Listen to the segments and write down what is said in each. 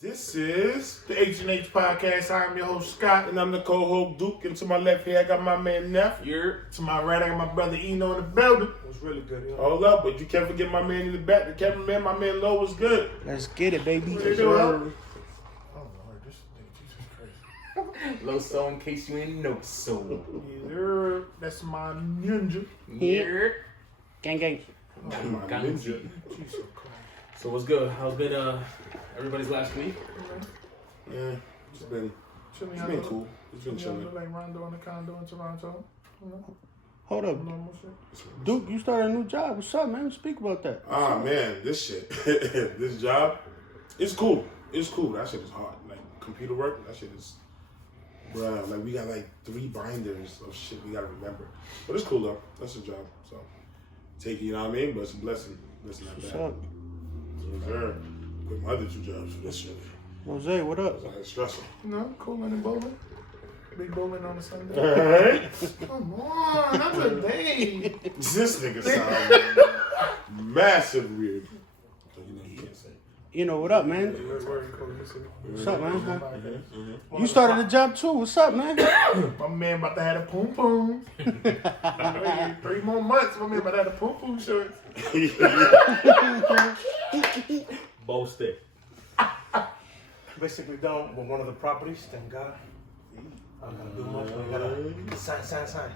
This is the H&H Podcast. I'm your host, Scott. And I'm the co-host, Duke. And to my left here, I got my man, Nefty. To my right, I got my brother, Yno in the building. It was really good, yo. Hold up, but you can't forget my man in the back. The cameraman, my man, Low, was good. Let's get it, baby. What you doing? Oh, Lord, this nigga, Jesus crazy. Lowso, in case you ain't know so. Yeah, that's my ninja. Yeah. Gang, gang. My ninja. Jesus Christ. So what's good? How's been everybody's last week? Yeah, it's been cool. It's been chilling. Like Rondo in the condo in Toronto. Hold up. Normal shit. Duke, you started a new job. What's up, man? Speak about that. Ah, man, this shit. This job, it's cool. It's cool. That shit is hard. Like, computer work, that shit is... Bruh, like, we got, like, 3 binders of shit we gotta remember. But it's cool, though. That's a job. So, take it, you know what I mean? But it's a blessing. Listen, not What's bad. up? So, quit my other 2 jobs for this shit. Jose, what up? It's stressful. You know, cooling and bowling. Big bowling on a Sunday. Alright? Come on, not today. This nigga sounds massive weird. So, you know, you can't say. You know, what up, man? What's up, man? You started a job, too. What's up, man? My man about to have a poom poom. 3 more months, my man about to have a poom poom shorts. Bow stick. Basically done with one of the properties, thank God. I gotta do more. I gotta sign.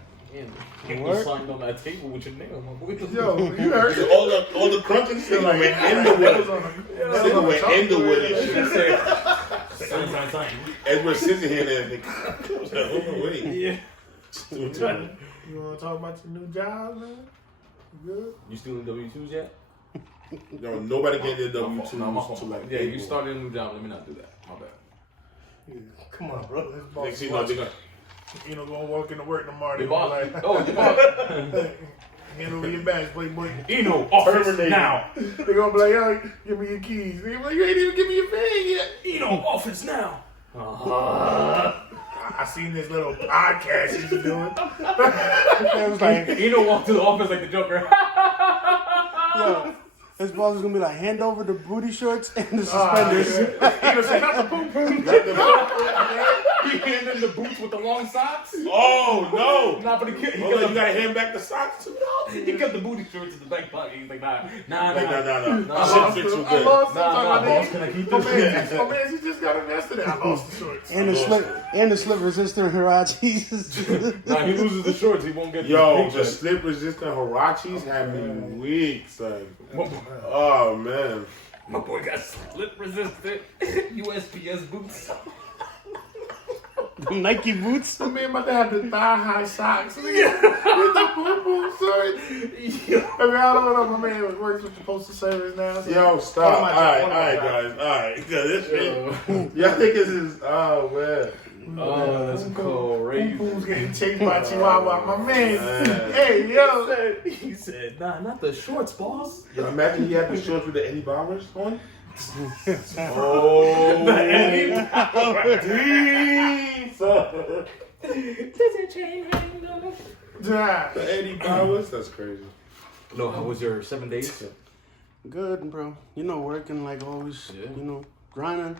You Word? signed on that table with your name, my boy. Yo, you heard it. all the crunching still like Endwood. Still went Endwood and shit. Sign. Edward Scissorhands and nigga. I was like, hold on, wait. Yeah. You wanna talk about your new job, man? You good? You still in W2s yet? No, nobody getting their My fault. W2s to like Yeah, you April. started a new job. Let me not do that. My bad. Come on, bro. This boss Next thing you know, they gonna you know, gonna walk into work tomorrow. They The gonna be boss. like, Oh, the boss. hand over your badge, playboy. Yno, office now. They gonna be like, yo, give me your keys. They gonna be like, you ain't even give me your thing yet. Yno, office now. I seen this little podcast he's doing. It was like, Yno walked to the office like the Joker. yo, his boss is gonna be like, hand over the booty shorts and the suspenders. He gonna say, not the poom poom. He handed the boots with the long socks. Oh no! Nah, but he kept You gotta hand back the socks too. he kept the booty shorts in the back pocket. He's like, nah. Shit fits you I good. lost Nah, boss, can I keep My this? man, he just got him yesterday. I lost the shorts. And the slip resistant Hirachis. Nah, he loses the shorts. He won't get Yo, the the slip resistant Hirachis had me weak, son. Oh man. My boy got slip resistant USPS boots. Nike boots. My man about to have the thigh-high socks. With the poom poom shorts. I mean, I don't know. My man works with the postal service now. So Yo, stop. Alright, guys. Alright. This shit. Y'all think this is man. Oh, that's crazy. Poom poom's getting chased by Chihuahua. My man. Hey, yo. He said, nah, not the shorts, boss. Yo, imagine you had the shorts with the Eddie Bombers on. Oh, The Henny. The Eddie Bowers, that's crazy. No, how was your 7 days? Good, bro. You know, working like always. Yeah. You know, grinding.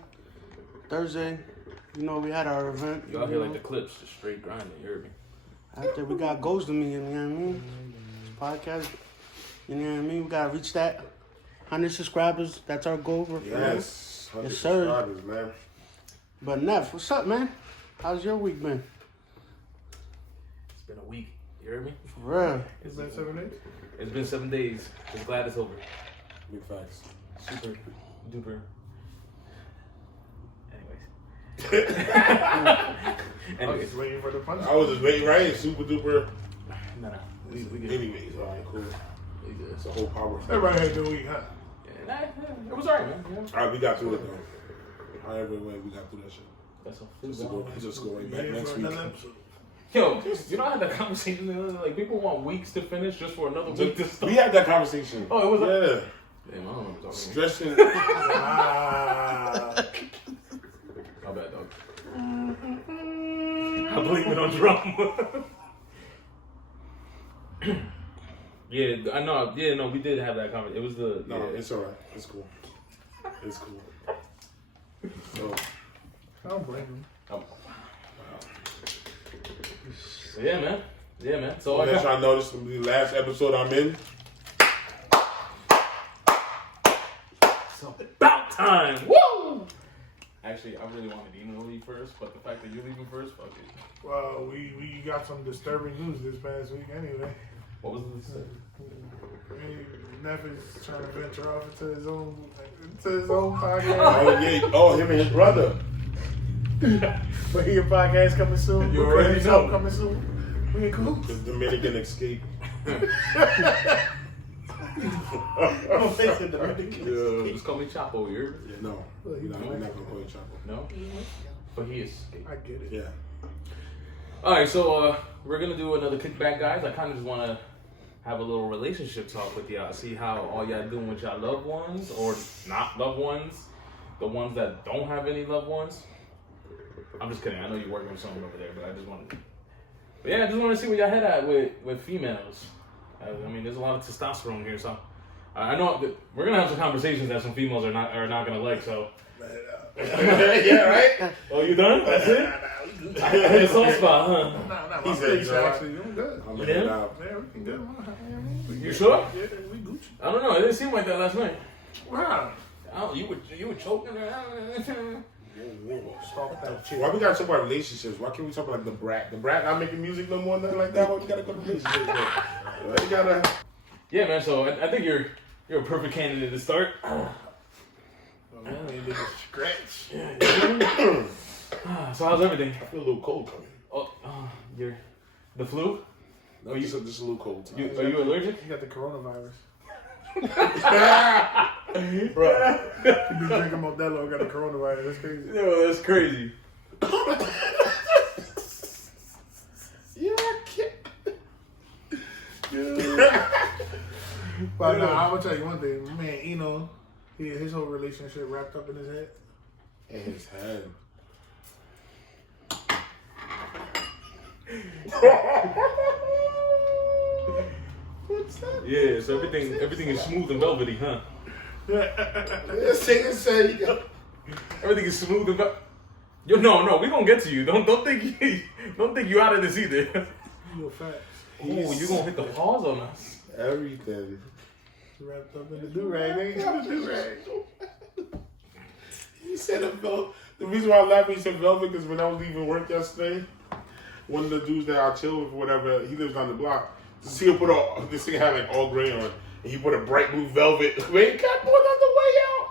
Thursday, you know, we had our event. You out here like the clips, just straight grinding, you heard me? After we got goals to me, you know what I mean? This podcast, you know what I mean? We gotta reach that 100 subscribers. That's our goal. Yes. 100 Yes, sir. subscribers, man. But Neff, what's up, man? How's your week been? It's been a week, you heard me? For real. Is that 7 days? It's been 7 days. I'm glad it's over. Big facts. Super duper. I was Anyways. just waiting for the punch. I was just waiting, right? Super duper. Nah. We good. Anyways, alright, cool. We good. It's a whole power. Everybody had a good week, huh? Yeah, it was alright, man. Yeah. Alright, we got through it though. However way we got through that shit. That's all. Just go right back Yeah, next for week. another episode. Yo, you know I had that conversation the other day? Like, people want weeks to finish just for another week to start. We had that conversation. Oh, it was yeah. Damn, I don't know what I'm talking Stressing. Ah. My bad, dog. I blame it on drum. Yeah, I know. Yeah, no, we did have that conversation. It was the. No, yeah. it's alright. It's cool. It's cool. So, I don't blame him. Yeah, man. Yeah, man. So I guess I noticed the last episode I'm in. It's about time. Woo! Actually, I really wanted Yno to leave first, but the fact that you're leaving first, fuck it. Well, we got some disturbing news this past week anyway. What was this? Nefty's trying to venture off into his own podcast. Oh yeah. Oh, him and his brother. But your podcast coming soon. You already know. Coming soon. We in cool. The Dominican escape. I'm facing the Dominican. Just call me Chapo here. Yeah, no. Well, No, we're not gonna call you Chapo. No? But he is. I get it. Yeah. Alright, so we're gonna do another kickback, guys. I kind of just want to have a little relationship talk with y'all. See how all y'all doing with y'all loved ones or not loved ones. The ones that don't have any loved ones. I'm just kidding. I know you're working with someone over there, but I just wanted to... But yeah, I just want to see where y'all head at with females. I mean, there's a lot of testosterone here, so... I know that we're going to have some conversations that some females are not going to like, so... Yeah, right? Oh, you done? That's it? I hit a soft spot, huh? Nah, He my said, face you know what? actually. I'm good. I'm looking it out. Yeah, we can get him. You sure? Yeah, we Gucci. I don't know. It didn't seem like that last night. Wow. Oh, you were choking her. Stop that shit. Why we gotta talk about relationships? Why can't we talk about like the brat? The brat not making music no more, nothing like that. Why we gotta go to relationships? Why we gotta... Yeah, man. So I think you're a perfect candidate to start. Scratch. So how's everything? I feel a little cold coming. Oh, you're the flu? No, just a little cold. Are you allergic? You got the coronavirus. Bro. You be drinking Modelo, got the coronavirus. That's crazy. No, that's crazy. But no, I'm gonna tell you one thing. My man, Yno, his whole relationship wrapped up in his head. In his head. What's that? Yeah, so everything is smooth and velvety, huh? This nigga said he got... Everything is smooth and Yo, no, we gonna get to you. Don't think you out of this either. You a fact. Oh, you gonna hit the pause on us? Everything. Wrapped up in the do-rag. They ain't got the do-rag. He said it velvet. The reason why I laughed when he said velvet because when I was leaving work yesterday, one of the dudes that I chill with, whatever, he lives on the block. So he'll put this thing had like all gray on, and he put a bright blue velvet rain cap on the way out.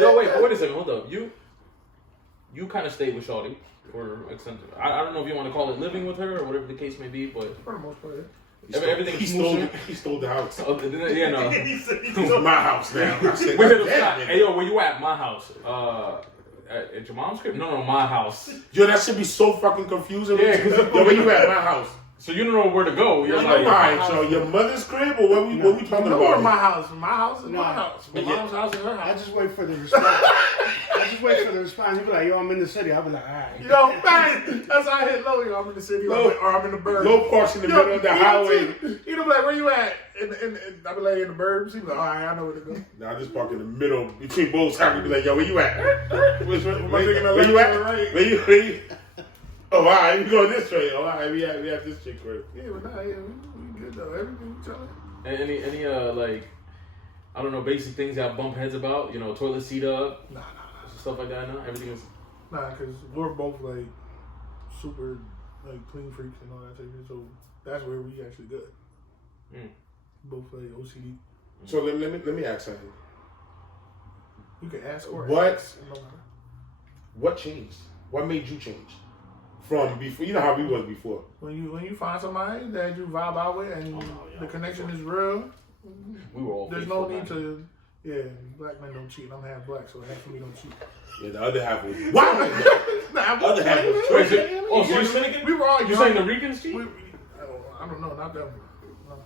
Yo, wait a second, hold up. You kind of stayed with Shawty for extended. I don't know if you want to call it living with her or whatever the case may be, but For the most part. everything He stole the house. Oh, yeah, no. It's my house now. I said, We hit him "Damn, flat. nigga." Hey, yo, where you at? My house. At your mom's crib? No, my house. Yo, that should be so fucking confusing. Yeah, 'cause- yo, where you at? My house. So you don't know where to go. You're I know like, where my Alright, so your mother's crib or what we talking You know where about? my house is. My house is No. my house. My mom's house is her I house. just wait for the response. I just wait for the response. He'll be like, yo, I'm in the city. I'll be like, all right. Yo, man, that's how I hit low. Yo, I'm in the city or I'm in the burbs. No parks in the middle of the highway. You know, like, where you at? And I be like, in the burbs. He be like, all right, I know where to go. Nah, I just park in the middle between both sides. Be like, yo, where you at? Where you at? Right. Where you? Oh, all right, we going this way. All right, we have this chick crib. Yeah, but nah, yeah, we good though. Everything we chilling. any like, I don't know, basic things y'all bump heads about? You know, toilet seat up, Nah. stuff like that. No, everything is. Nah, because we're both like super like clean freaks and all that type of shit. So that's where we actually good. Both like OCD. So let me ask something. You can ask or What? ask. No matter. What changed? What made you change from before? You know how we was before. When you find somebody that you vibe out with and the connection is real, We were all. there's faithful, no need man. to. Yeah, black men don't cheat. I'm half black, so half of me don't cheat. Yeah, the other half was wow. Nah, The other half was Wait, crazy. so you're saying we were all you young. saying the Ricans cheat? I don't know, not them. No,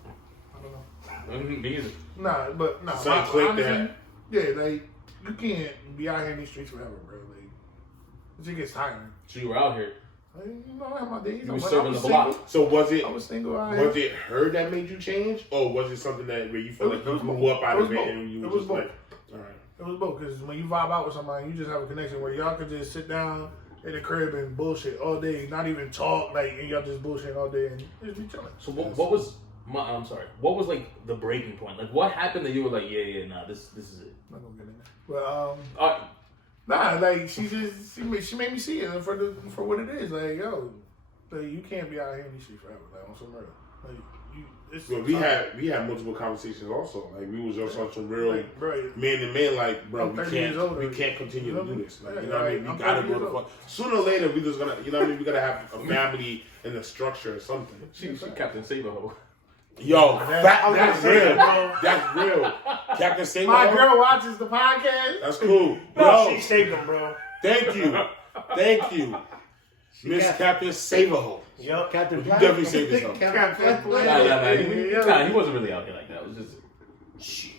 I don't know. Me either. Nah, but nah. Same click that. Yeah, like you can't be out here in these streets forever, bro. Like it just gets tiring. So you were out here. Like, you know, I have my days. You were I serving was the block. single. So was it? I was single out here. Was it her that made you change, or was it something that where you felt like you It was grew both. up out It of was it both. and you It were was just both. like, All right. It was both, because when you vibe out with somebody, you just have a connection where y'all could just sit down in the crib and bullshit all day, not even talk, like, and y'all just bullshit all day and just be chilling. So what was I'm sorry. What was like the breaking point? Like what happened that you were like, yeah, nah, this is it. I'm not gonna get in there. But nah, like she made me see it for what it is. Like, yo, like you can't be out here in these streets forever, like on some murder. Like we had multiple conversations also. Like we was just on some real man to man. Like, bro, we can't continue to do this. Like, you know what I mean? We gotta go to fuck. Sooner or later, we just gonna, you know what I mean? We gotta have a family and a structure or something. She Captain Saberho. Yo, that's real. That's real. Captain Saberho. My girl watches the podcast. That's cool. No, she saved him, bro. Thank you. Miss Captain Saberho. Yup. Captain You definitely saved this up. Nah, he wasn't really out here like that. It was just shit.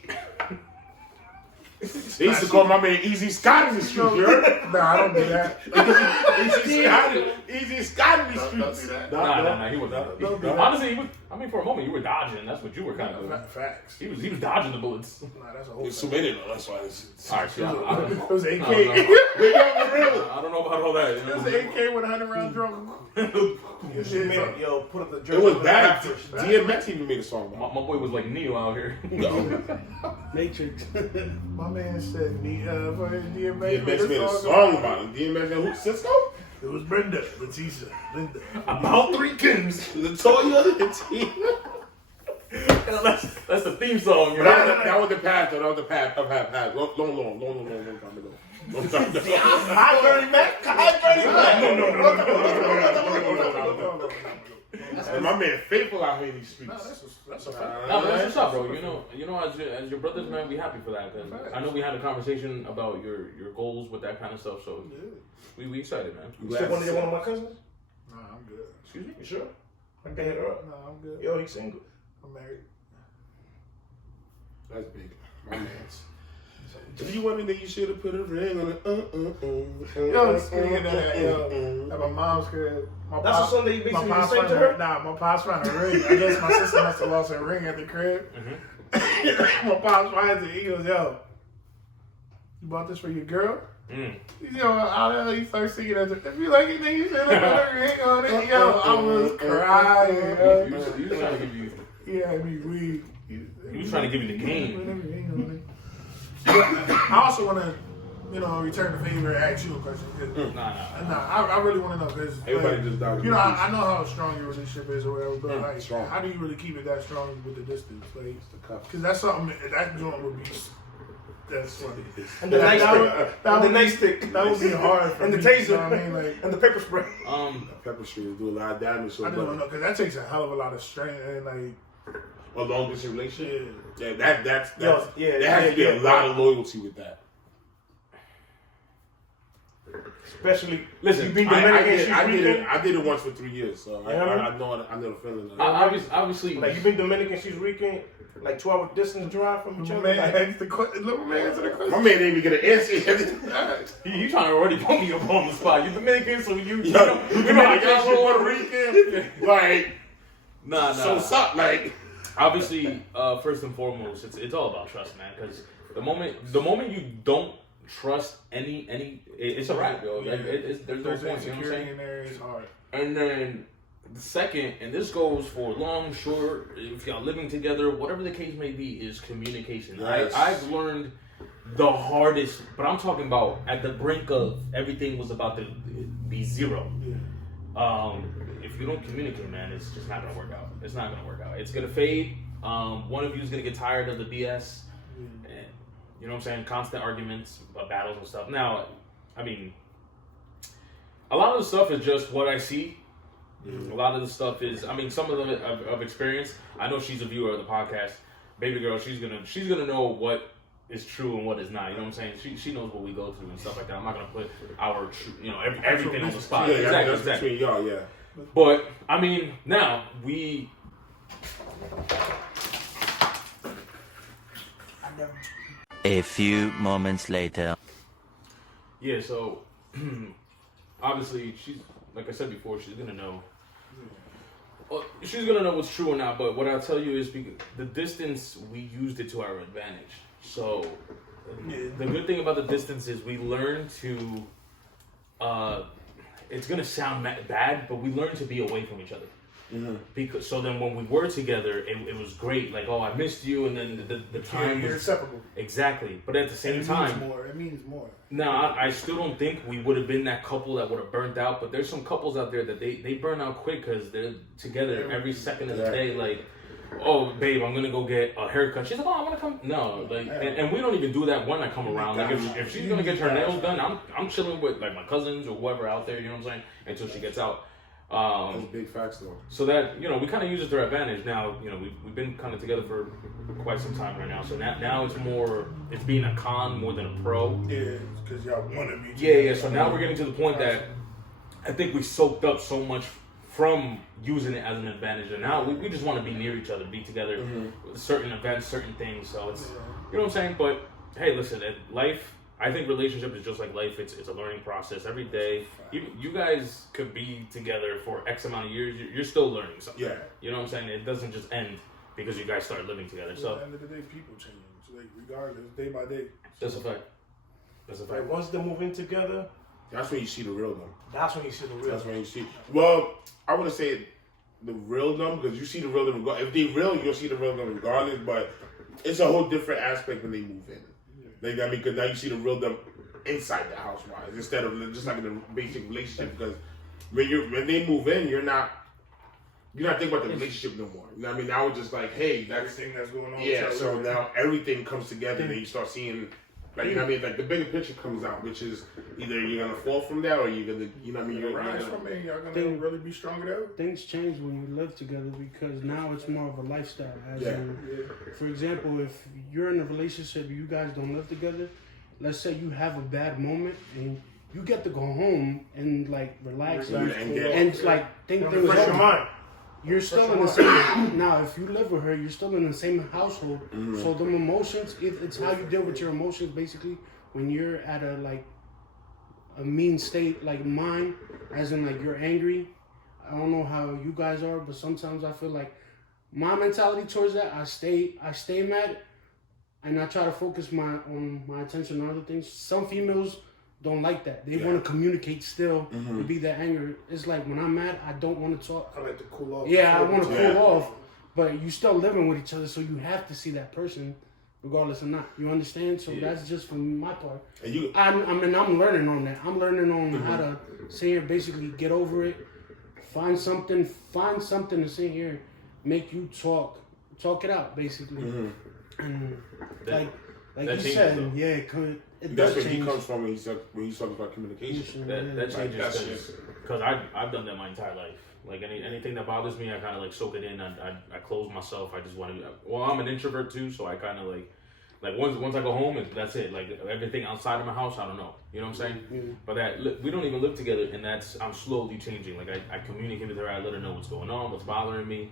They used to call my man Easy Scott in the street, you heard? Nah, I don't do that. Easy Scott in the streets. Nah, he wasn't. Honestly, he was. I mean, for a moment, you were dodging. That's what you were kind of doing. Facts. He was dodging the bullets. Nah, that's a whole. So they didn't know. That's why it's. All right, see, I It was AK. I don't know about all that. It was an AK with 100 round drum. Yo, put up the drum. It was bad. DMX even made a song about My boy was like Neo out here. Matrix. My man said, for his DMX. DMX made a song about it. DMX and who? Cisco? It was Brenda, Leticia, Linda. About 3 Kims. Latoya and Tina. That's the theme song. You know? That was the past, though. That was the past. Long time ago. High Bernie Mac. No. And my man faithful out here in these streets. That's a fact. No, but that's what's up, bro. You know, as your brothers, man, we happy for that. Cause I know we had a conversation about your goals with that kind of stuff. So we excited, man. You still want to get one of my cousins? Nah, I'm good. Excuse me. You sure? I can hit her up. Nah, I'm good. Yo, he's single. I'm married. That's big. My man's. Do you want me that you should have put a ring on it? Yo, speaking of that, at my mom's crib. That's the song that you basically say to her? Nah, my pops found a ring. I guess my sister must have lost her ring at the crib. My pops finds it. He goes, yo, you bought this for your girl? You know, out there, he starts singing as if you like it, then you should have put a ring on it. Yo, I was crying. He was trying to give you. Yeah, I mean, weed. He was trying to give you the game. I also want to, return the favor and ask you a question. Nah. I really want to know because Everybody just died. I know how strong your relationship is or whatever, but like, strong. how do you really keep it that strong with the distance? Like, It's the cup. because that's something that joint would be. That's funny. And the nice stick. That would be hard for and the me, taser. You know what I mean? Like, and the pepper spray. Pepper spray do a lot of damage. So I don't know because that takes a hell of a lot of strength and like. A long distance relationship. Yeah. There has to be a lot of loyalty with that. Especially, listen, you being Dominican, I did it once for 3 years, so I know the feeling. Obviously, like you been Dominican, she's Rican, like 2-hour distance drive from each other. Man, answer the question. My man didn't even get an answer. you trying to already put me up on the spot. You Dominican, so you know I got you Puerto Rican. Like, nah. So what's up, like? Obviously, first and foremost, it's all about trust, man. Because the moment you don't trust any, it's a wrap, yo. Like, there's no point. You know what I'm saying? In there is hard. And then the second, and this goes for long, short, if y'all living together, whatever the case may be, is communication. Yes. I've learned the hardest, but I'm talking about at the brink of everything was about to be zero. Yeah. If you don't communicate, man, it's just not gonna work out. It's not gonna work out. It's gonna fade. One of you is gonna get tired of the BS, and you know what I'm saying, constant arguments, battles and stuff. Now, I mean, a lot of the stuff is just what I see. A lot of the stuff is, I mean, some of it of experience. I know she's a viewer of the podcast. Baby girl, she's gonna know what is true and what is not. You know what I'm saying? She knows what we go through and stuff like that. I'm not gonna put our everything on the spot. Yeah, exactly. Between y'all, yeah. But I mean, now we. A few moments later. Yeah, so obviously she's, like I said before, she's gonna know. She's gonna know what's true or not. But what I'll tell you is, because the distance, we used it to our advantage. So the good thing about the distance is we learn to. It's gonna sound bad, but we learn to be away from each other. Mm-hmm. Because so then when we were together, it was great. Like, oh, I missed you, and then the time you're was inseparable. Exactly, but at the same time, it means more. No, I still don't think we would have been that couple that would have burnt out. But there's some couples out there that they burn out quick because they're together every second of the day. Like, oh, babe, I'm gonna go get a haircut. She's like, oh, I want to come. No, like, and we don't even do that when I come around. Like, if she's gonna get her nails done, I'm chilling with like my cousins or whoever out there. You know what I'm saying? Until she gets out. That's big facts, though. So that, we kind of use it to our advantage. Now, we've been kind of together for quite some time right now. So now it's being a con more than a pro. Yeah, because y'all want to be together. Yeah. So now we're getting to the point that I think we soaked up so much from using it as an advantage, and now we just want to be near each other, be together with certain events, certain things. So it's, you know what I'm saying? But hey, listen, life. I think relationship is just like life. It's a learning process every day. You guys could be together for X amount of years. You're still learning something. Yeah. You know what I'm saying? It doesn't just end because you guys start living together. So at the end of the day, people change. So like regardless, day by day. That's a fact. That's a fact. Like once they move in together, that's when you see the real them. That's when you see the real. That's when you see. Well, I wouldn't say the real them because you see the real them. If they real, you'll see the real them regardless. But it's a whole different aspect when they move in. Like, I mean, because now you see the real them inside the house, wise, instead of just like in a basic relationship. Because when they move in, you're not thinking about the relationship no more. You know what I mean? Now it's just like, hey, that's everything that's going on. Yeah, so now everything comes together, and then you start seeing, like, you know what I mean? Like the bigger picture comes out, which is either you're gonna fall from that, or you're gonna, you know what I mean? You're rise from it. Y'all gonna really be stronger. Things change when you live together because now it's more of a lifestyle. For example, if you're in a relationship, you guys don't live together. Let's say you have a bad moment and you get to go home and like relax and like think things over. You're still in the same. Now, if you live with her, you're still in the same household. Mm-hmm. So the emotions, it's how you deal with your emotions. Basically, when you're at a mean state like mine, as in like you're angry. I don't know how you guys are, but sometimes I feel like my mentality towards that, I stay mad, and I try to focus my attention on other things. Some females don't like that. They want to communicate still and be that angry. It's like when I'm mad, I don't want to talk. I like to cool off. Yeah, I want to cool off, but you still living with each other, so you have to see that person regardless or not. You understand? So that's just from my part. And I'm learning on that. I'm learning on how to sit here, basically get over it. Find something to sit here, make you talk it out, basically. And like you said, that's where he comes from when he's talking about communication. That changes because I've done that my entire life. Like anything that bothers me, I kind of like soak it in. I close myself. I just want to. Well, I'm an introvert too, so I kind of like once I go home, that's it. Like everything outside of my house, I don't know. You know what I'm saying? Mm-hmm. But we don't even live together, and I'm slowly changing. Like I communicate with her. I let her know what's going on, what's bothering me,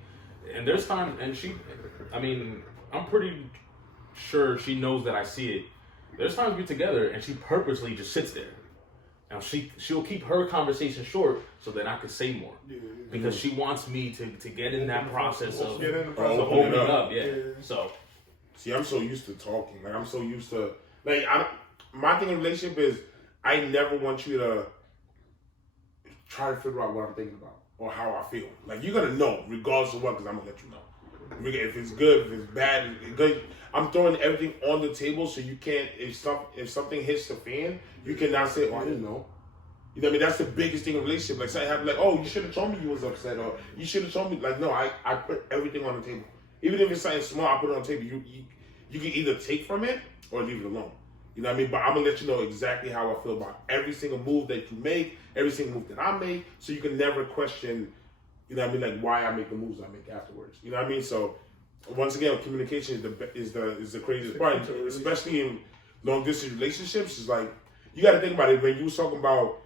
and there's times, and I'm pretty sure she knows that I see it. There's times we're together, and she purposely just sits there. Now she'll keep her conversation short so that I could say more, because she wants me to get in that process of opening up. Yeah. So. See, I'm so used to talking. Like, I'm so used to, like, my thing in a relationship is I never want you to try to figure out what I'm thinking about or how I feel. Like, you're going to know, regardless of what, because I'm going to let you know. If it's good, if it's bad, I'm throwing everything on the table so you can't, if something hits the fan, you cannot say, oh, I didn't know. You know what I mean? That's the biggest thing in a relationship. Like, something happen, like, oh, you should have told me you was upset, or you should have told me. Like, no, I put everything on the table. Even if it's something small, I put it on the table. You can either take from it or leave it alone. You know what I mean? But I'm going to let you know exactly how I feel about every single move that you make, every single move that I make, so you can never question, you know what I mean, like why I make the moves I make afterwards. You know what I mean? So, once again, communication is the craziest part, especially in long-distance relationships. It's like, you got to think about it when you was talking about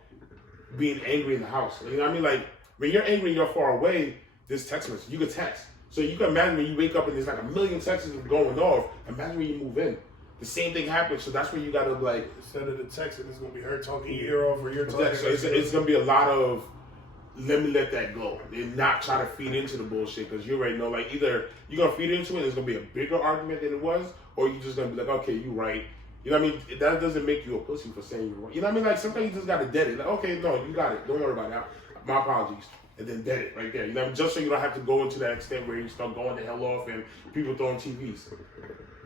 being angry in the house. You know what I mean? Like, when you're angry and you're far away, there's text messages. You can text. So you can imagine when you wake up and there's like a million texts going off. Imagine when you move in. The same thing happens. So that's when you got to like... Instead of the texting, it's going to be her talking your ear off or you're talking... So it's going to be a lot of, let me let that go. And not try to feed into the bullshit. Because you already know, like, either you're going to feed into it and it's going to be a bigger argument than it was. Or you're just going to be like, okay, you're right. You know what I mean? That doesn't make you a pussy for saying you're wrong. You know what I mean? Like, sometimes you just gotta dead it. Like, okay, no, you got it. Don't worry about it. My apologies. And then dead it right there. You know what I mean? Just so you don't have to go into that extent where you start going the hell off and people throwing TVs.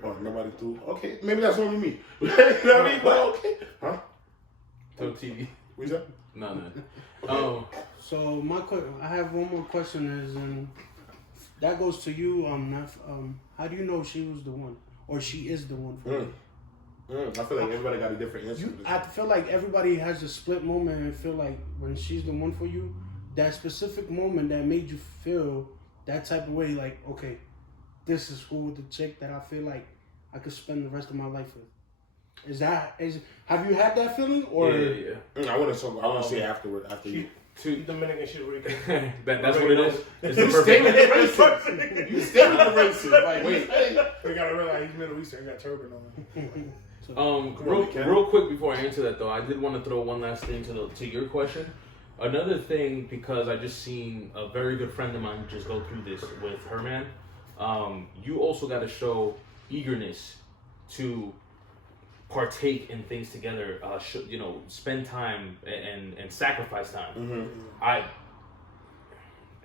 Oh, nobody threw. Okay, maybe that's only me. You know what I mean? But okay. Huh? Throw TV. What's that? No. Oh. So I have one more question, and that goes to you, Nef. How do you know she was the one, or she is the one for you? I feel like everybody got a different answer. I feel like everybody has a split moment, and feel like when she's the one for you, that specific moment that made you feel that type of way, like, okay, this is who the chick that I feel like I could spend the rest of my life with. Have you had that feeling, or Yeah. I want to say afterward, after you. To Dominican shit, Rico. That's what it is. It's the You stay with perfect. the racist. You stay with the racist. Like, wait. We gotta realize he's Middle Eastern. He got turban on. Real quick before I answer that though, I did want to throw one last thing to your question. Another thing, because I just seen a very good friend of mine just go through this with her man. You also got to show eagerness to partake in things together. Spend time and sacrifice time. Mm-hmm.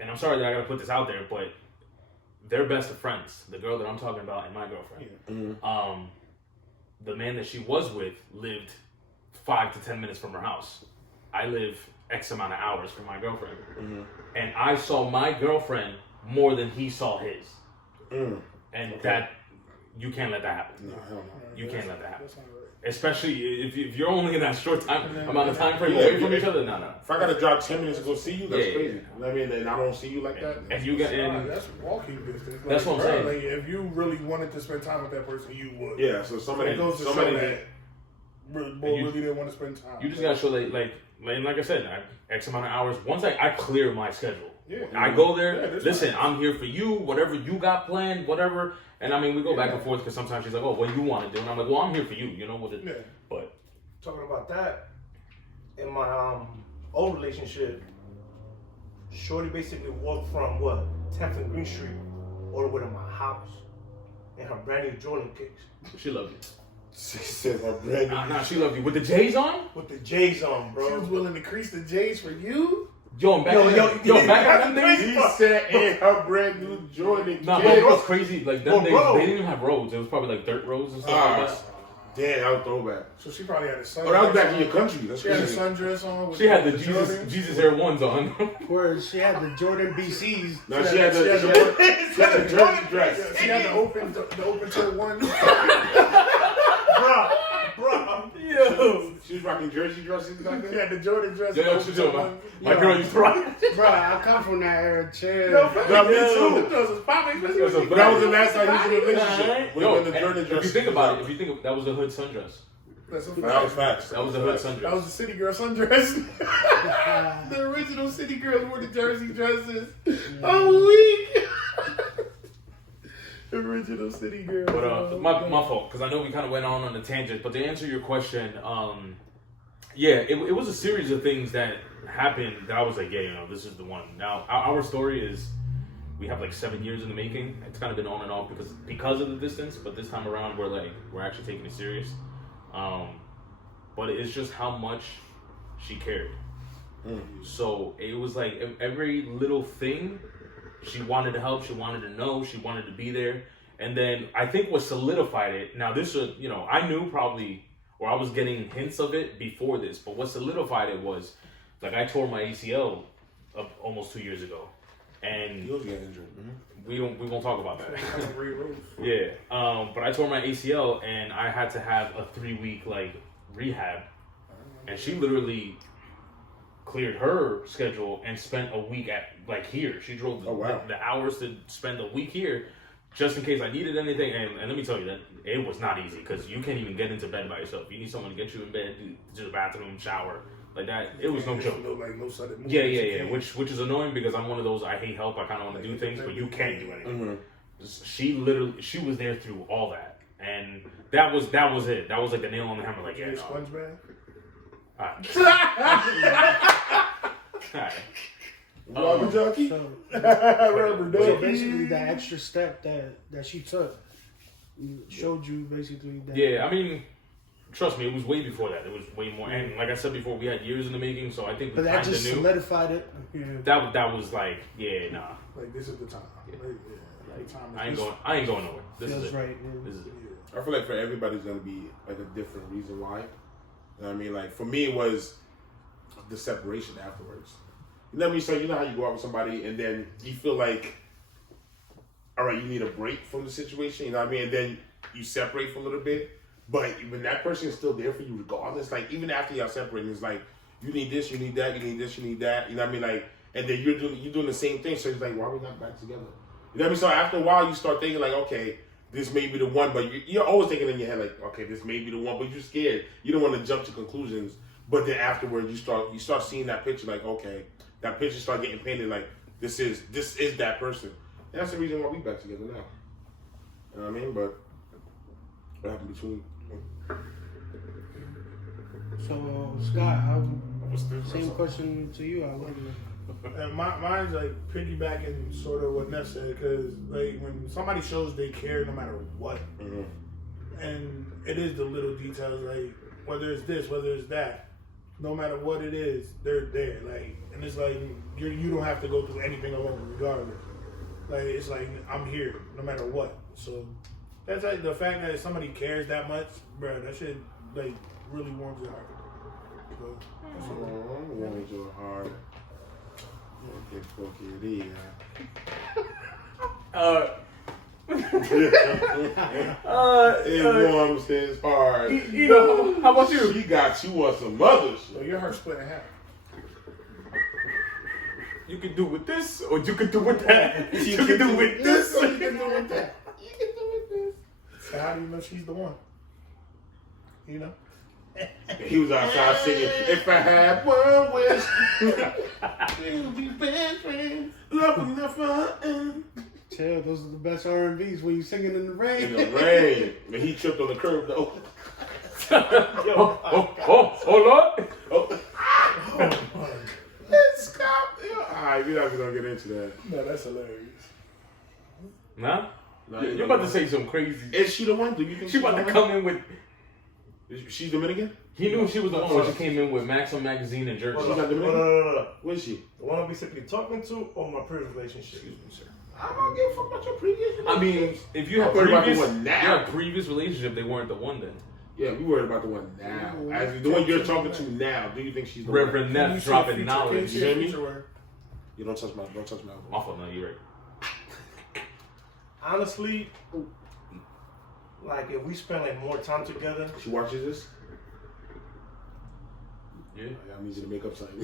I'm sorry that I got to put this out there, but they're best of friends. The girl that I'm talking about and my girlfriend. Mm-hmm. The man that she was with lived 5 to 10 minutes from her house. I live X amount of hours from my girlfriend. Mm-hmm. And I saw my girlfriend more than he saw his. And that, you can't let that happen. No, hell no. You can't let that happen. Especially if you're only in that short amount of time frame away from each other. No. If I gotta drive 10 minutes to go see you, that's crazy. Yeah. You know what I mean? And I don't see you like that. And you got That's walking distance. Like, that's what I'm saying. Like, if you really wanted to spend time with that person, you would. Yeah. So somebody It goes to show that really didn't want to spend time. You just gotta show that, like I said, X amount of hours. Once I clear my schedule, I go there. Listen, I'm here for you. Whatever you got planned, whatever. And I mean, we go back and forth because sometimes she's like, "Oh, what do you want to do?" And I'm like, "Well, I'm here for you. You know what?" But talking about that, in my old relationship, Shorty basically walked from 10th and Green Street all the way to my house in her brand new Jordan kicks. she loved you. She said her brand new. Nah, she loved you with the J's on. With the J's on, bro. She was willing to crease the J's for you? Back at them things. He said in her brand new Jordan. Nah, but it was crazy. Like them days, they didn't even have roads. It was probably like dirt roads and stuff like that. Damn, that was throwback. So she probably had a sundress. Oh, that was back in your country. That's She had a crazy. sundress on. She had the Jesus Air Ones on. where she had the Jordan BCs? No, she had the jersey dress. She had the open toe one. Bro. Yo. She was rocking jersey dresses back She then. had the Jordan dress. Yo, and she open toe told one. my girl used to rock. Bro, I come from that era. Chill. No, me too. Those was popping. It was a But that was the last time he was in a relationship. Yo, When the Jordan if dress. you think about it, that was a hood sundress. That's a That was fact. facts. That was a hood That sundress. was the city girl sundress. The original city girls wore the jersey dresses. Oh, weak. Original city girl. But my fault, because I know we kind of went on a tangent. But to answer your question, it was a series of things that happened that I was like, yeah, this is the one. Now, our story is, we have like 7 years in the making. It's kind of been on and off because of the distance, but this time around we're actually taking it serious. But it's just how much she cared. So it was like every little thing, she wanted to help, she wanted to know, she wanted to be there. And then I think what solidified it, now this was, I knew probably, or I was getting hints of it before this, but what solidified it was, like, I tore my ACL almost 2 years ago. And He was getting injured. we won't talk about that. Yeah. But I tore my ACL and I had to have a 3-week rehab. And she literally cleared her schedule and spent a week at here. She drove the hours to spend a week here just in case I needed anything. And let me tell you that it was not easy because you can't even get into bed by yourself. You need someone to get you in bed, to the bathroom, shower. Like that, it was no joke. No sudden movement. Yeah. Which is annoying because I'm one of those, I hate help. I kind of want to do things, but you can't do anything. She was there through all that, and that was it. That was like the nail on the hammer. Like, yeah, Sponge bath. Alright. Rubber ducky? So Rubber ducky. basically, that extra step that she took showed you basically that. Yeah, I mean, trust me, it was way before that. It was way more. And like I said before, we had years in the making, so I think we But that kind of just knew. solidified it. Yeah. That was like, yeah, nah. Like this is the time. Like, the time I ain't going nowhere. This Feels is it. right. Yeah. This is it. I feel like for everybody's gonna be like a different reason why. You know what I mean? Like for me, it was the separation afterwards. You know what I mean? So you know how you go out with somebody and then you feel like, all right, you need a break from the situation. You know what I mean? And then you separate for a little bit, but when that person is still there for you, regardless, like even after y'all separating, it's like you need this, you need that, you need this, you need that. You know what I mean? Like, and then you're doing the same thing. So it's like, why are we not back together? You know what I mean? So after a while, you start thinking like, okay, this may be the one, but you're always thinking in your head like, okay, this may be the one, but you're scared. You don't want to jump to conclusions. But then afterwards, you start seeing that picture like, okay, that picture start getting painted like this is that person. And that's the reason why we back together now. You know what I mean? But what happened between? So Scott, same question to you. I like it. And mine's like piggybacking sort of what Neff said, because like when somebody shows they care no matter what, and it is the little details, like whether it's this, whether it's that, no matter what it is, they're there. Like, and it's like you don't have to go through anything alone, regardless. Like it's like I'm here no matter what. So that's like the fact that somebody cares that much, bro. That shit like really warms your heart. So, that's what Warms your heart. Get fucking it warms his heart. You know, how about you? She got you on some other So shit. your heart split in half. You can do with this, or you can do with that. You can do with this, or you can do with that. So how do you know she's the one? You know? He was outside singing, if I had one wish, we would be best friends. Love will never end. Chill, those are the best R&Bs when you singing in the rain. In the rain. Man, he tripped on the curb though. Oh, Lord. Oh. Let's stop. Alright, we're not gonna get into that. No, that's hilarious. Nah? No, You're about to say some crazy. Is she the one? Do you think She about to come in with. She's Dominican? He knew she was the one when she came in with Maxim magazine and jerky. She's not Dominican? No. Where is she? The one I'm basically talking to or my previous relationship? Excuse me, sir. I don't give a fuck about your previous I mean, if you have I'm worried about the previous, one now. you have previous relationship, they weren't the one then. Yeah, we worried about the one now. As the one you're talking to now, do you think she's the Reverend one? Neff dropping knowledge. You hear me? You don't touch my Awful, no, you're right. Honestly, like if we spend like more time together, She watches this? Yeah. I need you to make up something.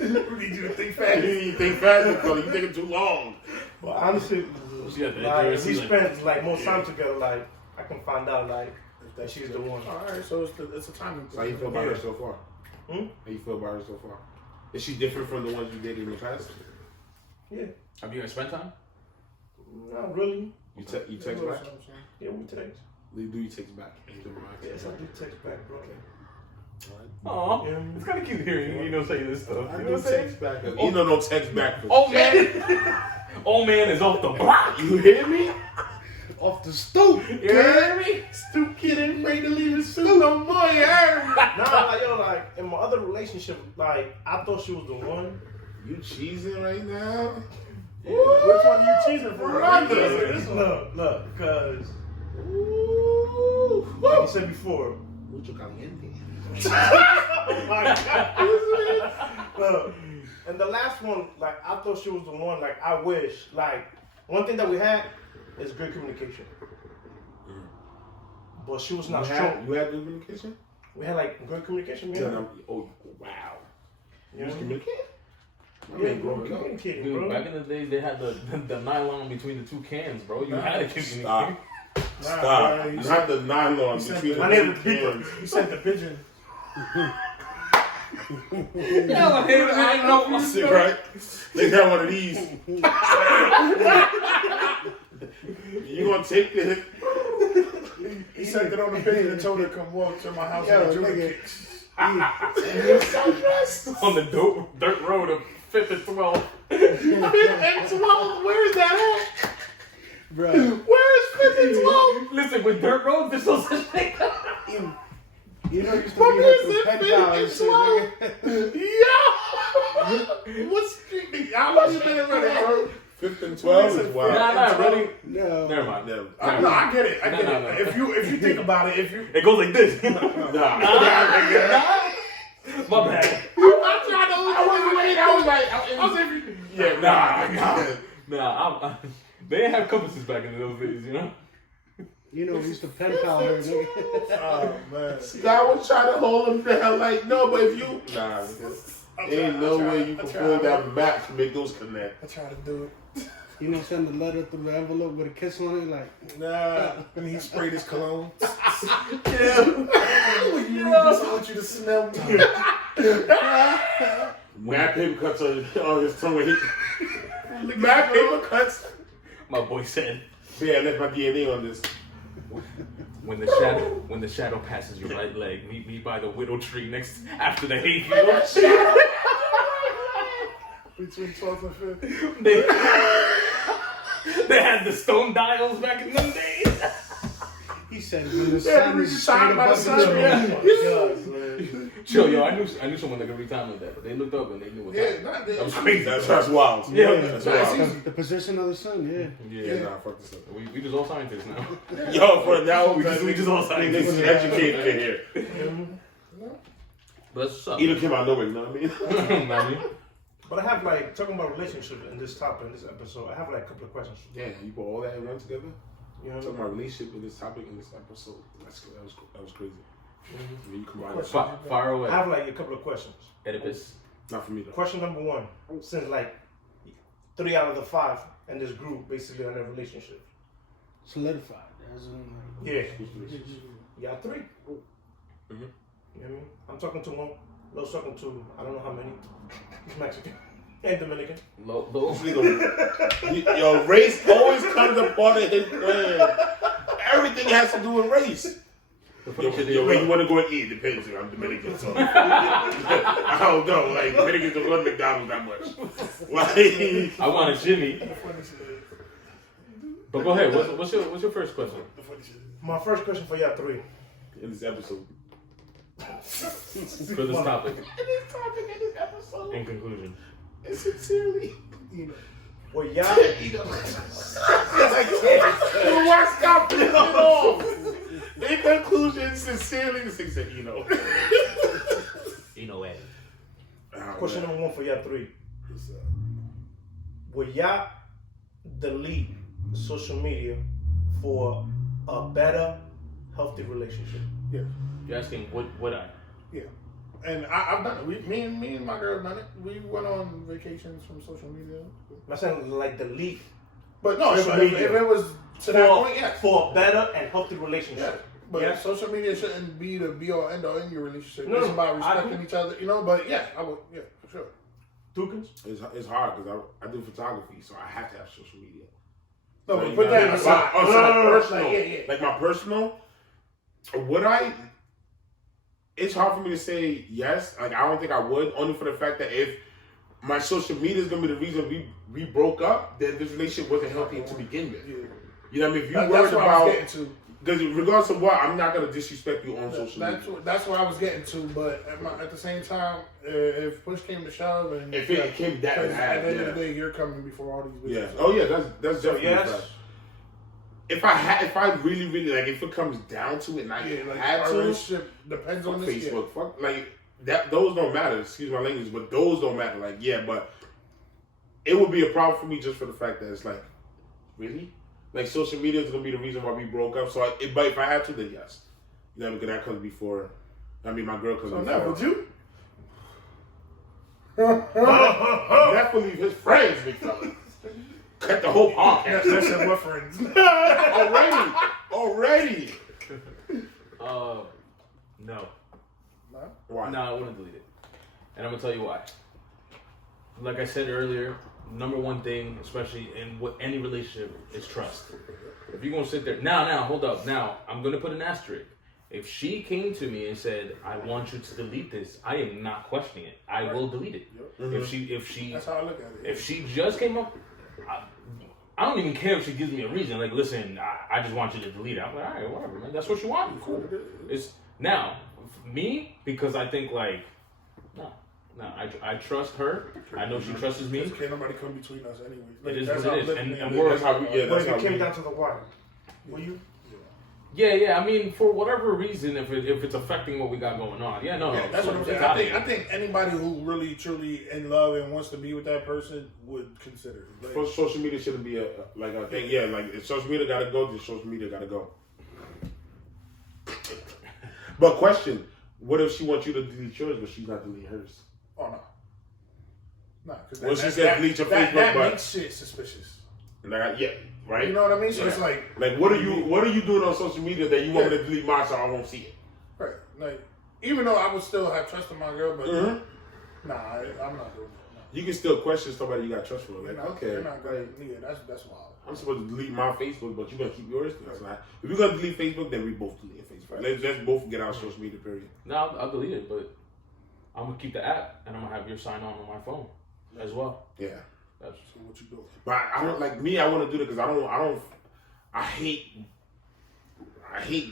We need you to think fast. You think fast, brother. You thinking too long. but honestly, She got the like if accuracy, we like- spend like more time together, like I can find out like that she's the one. Alright, so it's a timing thing. So how you feel about her so far? Hmm? How you feel about her so far? Is she different from the ones you dated in the past? Yeah, Have you guys spent time? not really. You text back? Yeah, we text. Do you text back? Yes, I do text back, bro. Aw, Yeah. it's kind of cute hearing you know say this stuff. I You know do what I'm saying? text back. You know, no text back. For Oh man, old man is off the block. You hear me? Off the stoop. You hear me? Stoop kid ain't afraid to leave his stoop no more. You heard me? Nah, like yo, like in my other relationship, like I thought she was the one. You cheesing right now? Which one are you cheesing for? Look, because Ooh. like you said before, Mucho caliente. oh my God. Look, and the last one, like I thought she was the one. Like I wish, like one thing that we had is good communication, but she was not strong. You had good communication? We had like good communication. Yeah. Yeah, Oh, wow. you You was know? communicating? My Yeah, man bro, growing up. communicating, Dude, bro. back in the days, they had the nylon between the two cans, bro. You had to communicate. Stop. Nah, Stop. bro, Not the nylon he between sent the I need two the beeper. cans. He sent the pigeon. I ain't know. Sick, right? They got one of these. You gonna take this? He sent it on the pigeon and told her to come walk to my house Yo, and enjoy nigga. kicks. You're so dressed. On the dirt road of 5th and 12th. And 12, where is that at? Bro, Where is Listen, with dirt roads, there's no such thing. You know, used to be here through pen pal and shit, nigga. Yo! What street? How long you been in Reading, bro? 5th and 12 is wild. Nah, Reading. No. Never mind. Never. No, I get it. I get No. it. If you think about it, It goes like this. Nah. My bad. I'm trying to. I was like, Yeah, Nah, they didn't have compasses back in those days, you know? You know, we used to pen pal her, nigga. oh man. See, I was trying to hold him down like, no, but if you... Nah, ain't no way you can pull that map to make those connect. I try to do it. You know, send a letter through the envelope with a kiss on it, like. Nah. And he sprayed his cologne. Yeah. You just want you to smell me. Mad paper cuts on his tongue. Mad paper cuts. My boy said, Yeah, I left my DNA on this. when the shadow passes your right leg, meet me by the widow tree next after the hayfield. Between 12th and 5th. They had the stone dials back in them days. He said, when the sun is straight above the sun. Chill, yo, I knew someone that could read time like that, but they looked up and they knew what time. That was crazy. That's wild. Yeah, That's wild. the position of the sun, Yeah, nah, fuck this up. We just all scientists now. Yo, for now, we just all This scientists. is educated in here. But that's what's up. Either came out nowhere, you know what I mean? But I have like talking about relationships in this topic in this episode. I have like a couple of questions. Yeah, you put all that in one together. You know, Talking about relationship in this topic in this episode. That was crazy. I mean, you combine it. Fire away. I have like a couple of questions. Oedipus. Not for me though. Question number one: since like 3 out of the 5 in this group basically are in a relationship. solidified. As in, Yeah. You got 3. Mhm. You know what I mean? I'm talking to one. Lo's talking to I don't know how many. He's Mexican and Dominican. Low. Yo, race always comes a part of his plan. Everything has to do with race. Yo, where you want to go and eat? Depends. I'm Dominican, so I don't know. Like Dominicans don't love McDonald's that much. Like, I want a Jimmy. But go ahead. What's your first question? My first question for y'all 3. in this episode. For this topic. In conclusion. And sincerely, Well, y'all. why stop this off? In conclusion, sincerely, this thing said, Yno IG. Question number 1 for y'all 3. Will y'all delete social media for a better, healthy relationship? Yeah. You're asking would I? Yeah. And I've done it. Me and my girl done it. We went on vacations from social media. I'm not saying like delete. But no, if Social media. it was to that point, yes. For a better and healthy relationship. Yeah. But Yeah. social media shouldn't be the be all end all in your relationship. No, It's about I respecting agree. each other, But yeah, I would, yeah, for sure. Dukens? it's hard because I do photography, so I have to have social media. No, Like, but put that aside. No, Personal. Yeah. Like my personal, would I? It's hard for me to say yes. Like I don't think I would, only for the fact that if my social media is gonna be the reason we broke up, then this relationship wasn't healthy to begin with. Yeah. You know what I mean? If you That's worried what I was about, getting to. because regardless of what, I'm not gonna disrespect you on social media. That's what I was getting to. But at the same time, if push came to shove, and If it came that 'cause bad, at the end of yeah. the day, you're coming before all these Yeah. bitches. Oh yeah, that's So definitely a fact. yes. If I really like, if it comes down to it, and I Yeah, like had our to, relationship depends fuck on this. Yeah. Facebook, fuck like that. Those don't matter. Excuse my language, but those don't matter. Like yeah, but it would be a problem for me just for the fact that it's like, really, like social media is gonna be the reason why we broke up. So, but if I had to, then yes, you know, because that comes before. I mean, my girl comes So before. now, would you? That will leave his friends, big fella. Cut the whole podcast. That's it, what friends? Already. No. Why? No, I wouldn't delete it. And I'm gonna tell you why. Like I said earlier, number one thing, especially in any relationship, is trust. If you're gonna sit there now, hold up. Now, I'm gonna put an asterisk. If she came to me and said, "I want you to delete this," I am not questioning it. I will delete it. Mm-hmm. If she, That's how I look at it. if she just came up, I don't even care if she gives me a reason. Like, listen, I just want you to delete it. I'm like, all right, whatever, man. That's what you want. Cool. It's now me because I think like, no, I trust her. I know she trusts me. Can't nobody come between us anyway. Like, it is what it is. And we're how we. Yeah, but if it came down to the wire, will you? Yeah. I mean, for whatever reason, if it's affecting what we got going on, that's what I'm saying. I think anybody who really truly in love and wants to be with that person would consider it. Like, for social media shouldn't be a thing. Yeah, like if social media gotta go, then social media gotta go. But question: what if she wants you to delete yours, but she's not deleting hers? Oh no, Well, she said delete your Facebook, that but makes shit suspicious. Like, yeah, right. You know what I mean? So it's like what are you doing on social media that you want me to delete mine so I won't see it? Right. Like, even though I would still have trust in my girl, but nah, I'm not doing that. No. You can still question somebody you got trust for. Like, okay, you're not gonna, that's wild. I'm supposed to delete my Facebook, but you're gonna keep yours. That's not. If you're gonna delete Facebook, then we both delete Facebook. Let's both get our social media. Period. No, I'll delete it, but I'm gonna keep the app and I'm gonna have your sign on my phone as well. Yeah. That's what you do. But I don't like me. I want to do it because I hate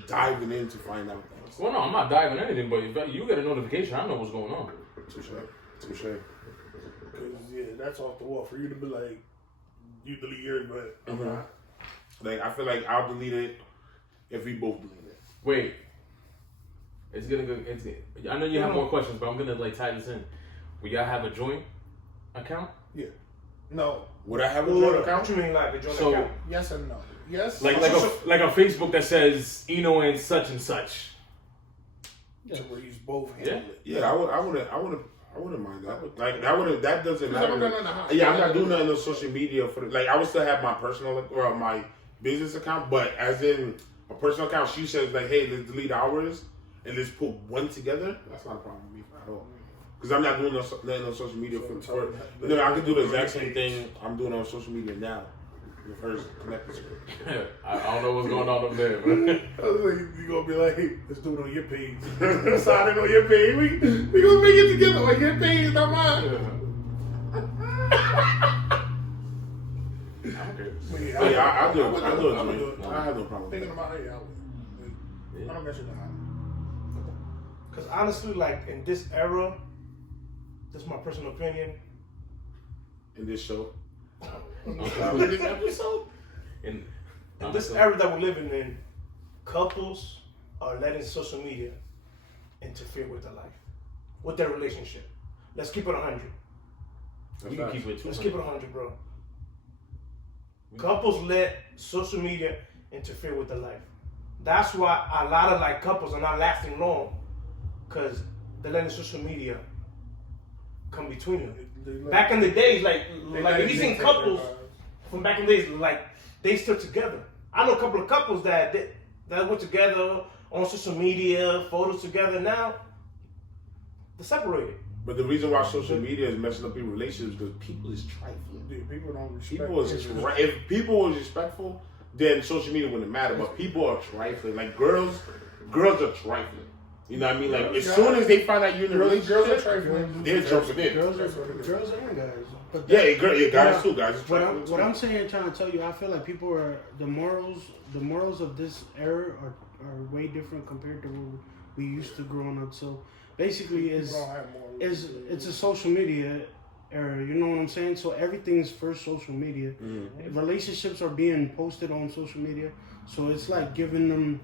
diving in to find out things. Well, no, I'm not diving anything, but if you get a notification, I know what's going on. Touche. Because that's off the wall for you to be like, you delete yours, but I'm not. Like I feel like I'll delete it if we both delete it. Wait, it's gonna go. I know you have more questions, but I'm gonna like tie this in. Will y'all have a joint account? Yeah. No. Would I have a joint account? You mean like a joint account? Yes and no. Yes. Like a Facebook that says Yno and such and such. Yeah. Where you both handle it. Yeah, I wouldn't mind that. Like that doesn't matter. I'm not doing nothing on social media for like I would still have my personal or my business account, but as in a personal account, she says like, hey, let's delete ours and let's put one together. That's not a problem with me at all. Because I'm not doing nothing on social media for I can do the exact same thing I'm doing on social media now. With hers connected to it. I don't know what's going on over there, but you're gonna be like, hey, let's do it on your page. Sign it on your page. We gonna make it together on your page, not mine. I'll do it. I have no problem. Thinking about it, I don't get you that. Because honestly, like in this era, this is my personal opinion. In this show. In this era that we're living in, couples are letting social media interfere with their life, with their relationship. Let's keep it 100. You can keep it 200. Let's keep it 100, bro. Couples let social media interfere with their life. That's why a lot of like couples are not lasting long, because they're letting social media come between them. Back in the days, like if you seen couples from back in the days, like they still together. I know a couple of couples that went together on social media, photos together. Now they're separated. But the reason why social media is messing up your relationships is because people is trifling. Dude, people don't respect. If people was respectful, then social media wouldn't matter. But people are trifling. Like girls are trifling. You know what I mean? Like as soon as they find out you're in a relationship, they're jumping in. Girls and guys. But guys too. Guys. What I'm saying, trying to tell you, I feel like people are the morals of this era are way different compared to what we used to growing up. So basically, it's a social media era. You know what I'm saying? So everything's first social media. Mm-hmm. Relationships are being posted on social media. So it's like giving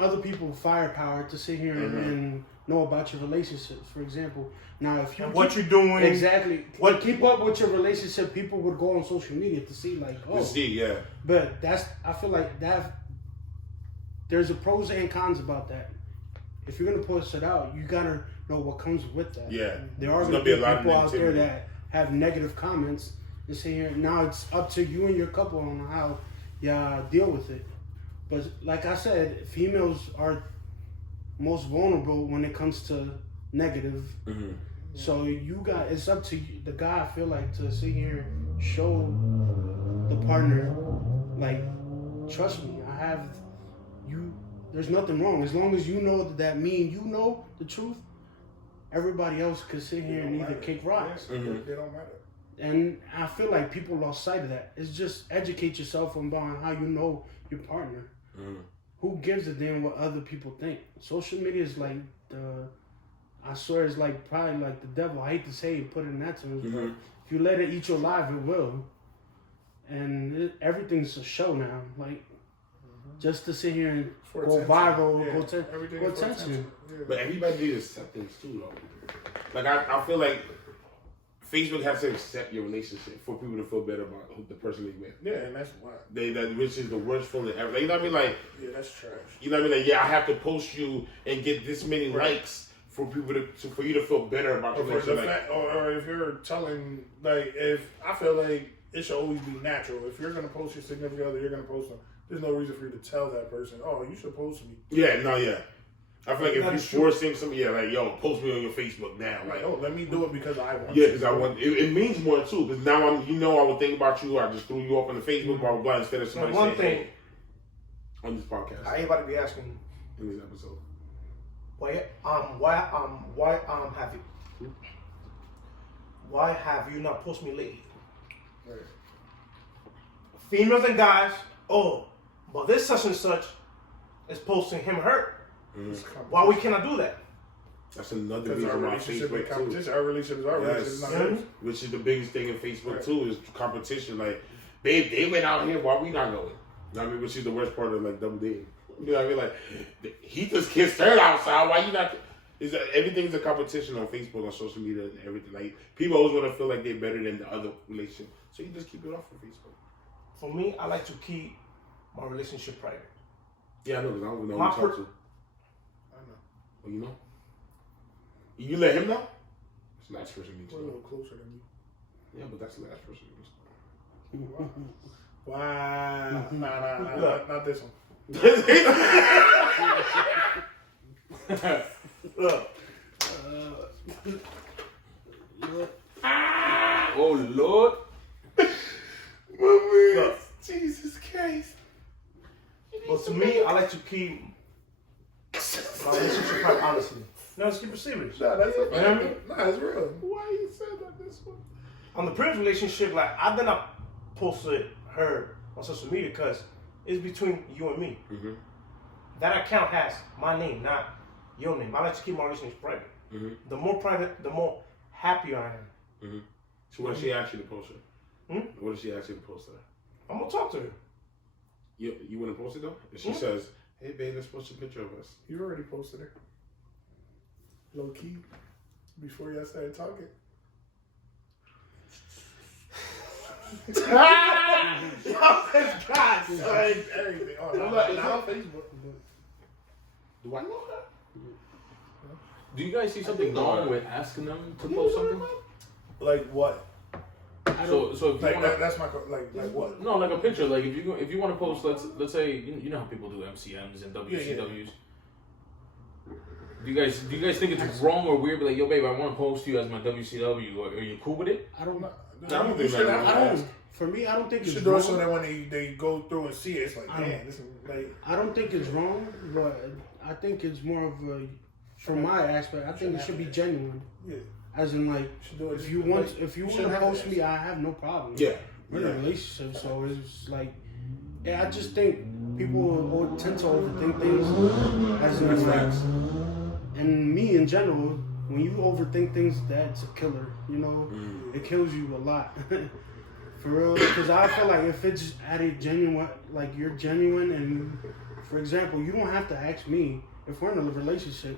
other people firepower to sit here and know about your relationships. For example, now if you what you're doing exactly to keep up with your relationship, people would go on social media to see like But I feel like that there's a pros and cons about that. If you're gonna post it out, you gotta know what comes with that. Yeah, there are gonna be a lot of people out there that have negative comments and say here. Now it's up to you and your couple on how you deal with it. But like I said, females are most vulnerable when it comes to negative. Mm-hmm. So it's up to you, the guy, I feel like, to sit here and show the partner, like, trust me, I have you. There's nothing wrong. As long as you know that me and you know the truth, everybody else could sit here and either kick rocks. They don't matter. And I feel like people lost sight of that. It's just educate yourself on how you know your partner. Who gives a damn what other people think? Social media is like I swear it's like probably like the devil. I hate to say it, put it in that terms, but if you let it eat your life, it will. And everything's a show now. Like, just to sit here and For go attention. viral, Yeah. go Everything go is for attention. Yeah. But everybody needs acceptance too, though. Like I feel like Facebook has to accept your relationship for people to feel better about the person they with. Yeah, and that's why. Which is the worst feeling ever. You know what I mean? Like, Yeah, that's trash. you know what I mean? Like, yeah, I have to post you and get this many likes for people for you to feel better about your Or, for the relationship. fact, or if you're telling, like, if I feel like it should always be natural. If you're gonna post your significant other, you're gonna post them. There's no reason for you to tell that person, oh, you should post me. Yeah, no, yeah. I feel like if That's you're forcing something, yeah, like, yo, post me on your Facebook now. Like, Like, oh, let me do it because I want. yeah, to. because I want it means more too. Because now I would think about you. I just threw you up on the Facebook, blah blah blah. Instead of somebody One saying, thing hey, on this podcast, everybody be asking, in this episode, why have you not posted me lately? Right. Females and guys, oh, but this such and such is posting him or her. Why we cannot do that? that's another Because our reason why relationship is Facebook too. competition. Our relationship is our relationship. It's not theirs. Which is the biggest thing in Facebook Right. too is competition. Like, babe, they went out here, why we not going? You know what I mean? Which is the worst part of like double dating. You know what I mean? Like, he just kissed her outside. Why you not? Everything's a competition on Facebook, on social media, and everything. Like, people always want to feel like they're better than the other relationship, so you just keep it off of Facebook. For me, I like to keep my relationship private. Yeah, I know, because I don't know who My you talk to. I know. Oh, you know? You let him know? It's the last person you We're a know. little closer than you. Yeah, but that's the last person you know. Wow. Nah, not this one. Look, Oh Lord. look. Jesus Christ. But to me, I like to keep my relationship private, honestly. No, let's keep it serious. Nah, that's a You know what I mean? Nah, it's real. Why you said that this one? On the previous relationship, like, I did not post her on social media because it's between you and me. Mm-hmm. That account has my name, not your name. I like to keep my relationship private. Mm-hmm. The more private, the more happier I am. Mm-hmm. So what did she ask you to post her? Hmm? What did she ask you to post her? I'm gonna talk to her. You want to post it though? If she says, hey babe, let's post a picture of us. You already posted it. Low key. Before y'all started talking. This guy. Everything. Oh, no, Look, it's not on on Facebook. Do I know her? Do you guys see something wrong with asking them to post something? Like what? So if you Like wanna, that's my like what? no, like a picture. Like if you want to post, let's say you know how people do MCMs and WCWs. Do you guys think it's wrong or weird? Be like, yo, babe, I want to post you as my WCW. Or are you cool with it? I don't. I don't think should that- have I asked. don't. For me, I don't think You it's should do it so wrong. that when they go through and see it, it's like, I don't- damn, this is like. I don't think it's wrong, but I think it's more of a, from my aspect, I think it should be genuine. Yeah. As in, like, Should do it. if you want to shouldn't have post to me, I have no problem. Yeah. We're in a relationship, so it's like, yeah, I just think people tend to overthink things. As in, like, and me in general, when you overthink things, that's a killer. You know, it kills you a lot. For real, because I feel like if it's at a genuine, like you're genuine, and for example, you don't have to ask me if we're in a relationship.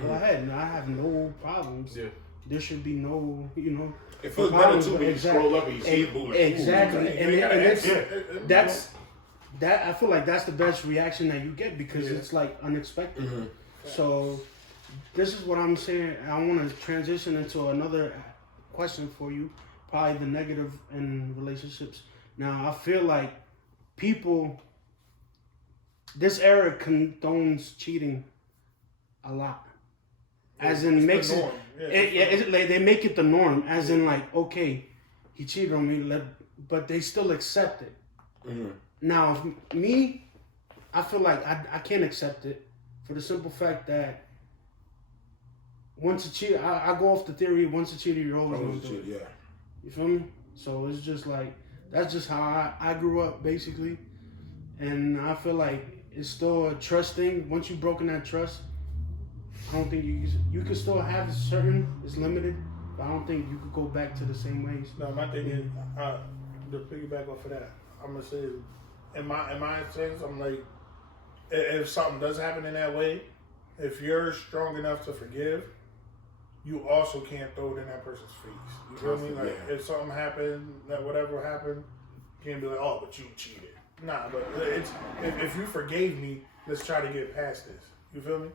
Go ahead, and I have no problems. Yeah. There should be no, you know. It feels better too when you scroll up and you see it moving. Exactly, and it's Yeah. that's that. I feel like that's the best reaction that you get because it's like unexpected. So this is what I'm saying. I want to transition into another question for you. Probably the negative in relationships. Now, I feel like people, this era condones cheating a lot. As in, makes it, they make it the norm. As in, like, okay, he cheated on me, but they still accept it. Now, me, I feel like I can't accept it for the simple fact that once a cheater, I go off the theory, once a cheater, you're always going to do it. Yeah. You feel me? So it's just like, that's just how I grew up, basically. And I feel like it's still a trust thing. Once you've broken that trust, I don't think you can still have certain, it's limited, but I don't think you could go back to the same ways. No, my thing is, to piggyback off of that, I'm gonna say, in my sense, I'm like, if something does happen in that way, if you're strong enough to forgive, you also can't throw it in that person's face. You feel me? Like, if something happened, that whatever happened, you can't be like, oh, but you cheated. Nah, but it's if you forgave me, let's try to get past this. You feel me?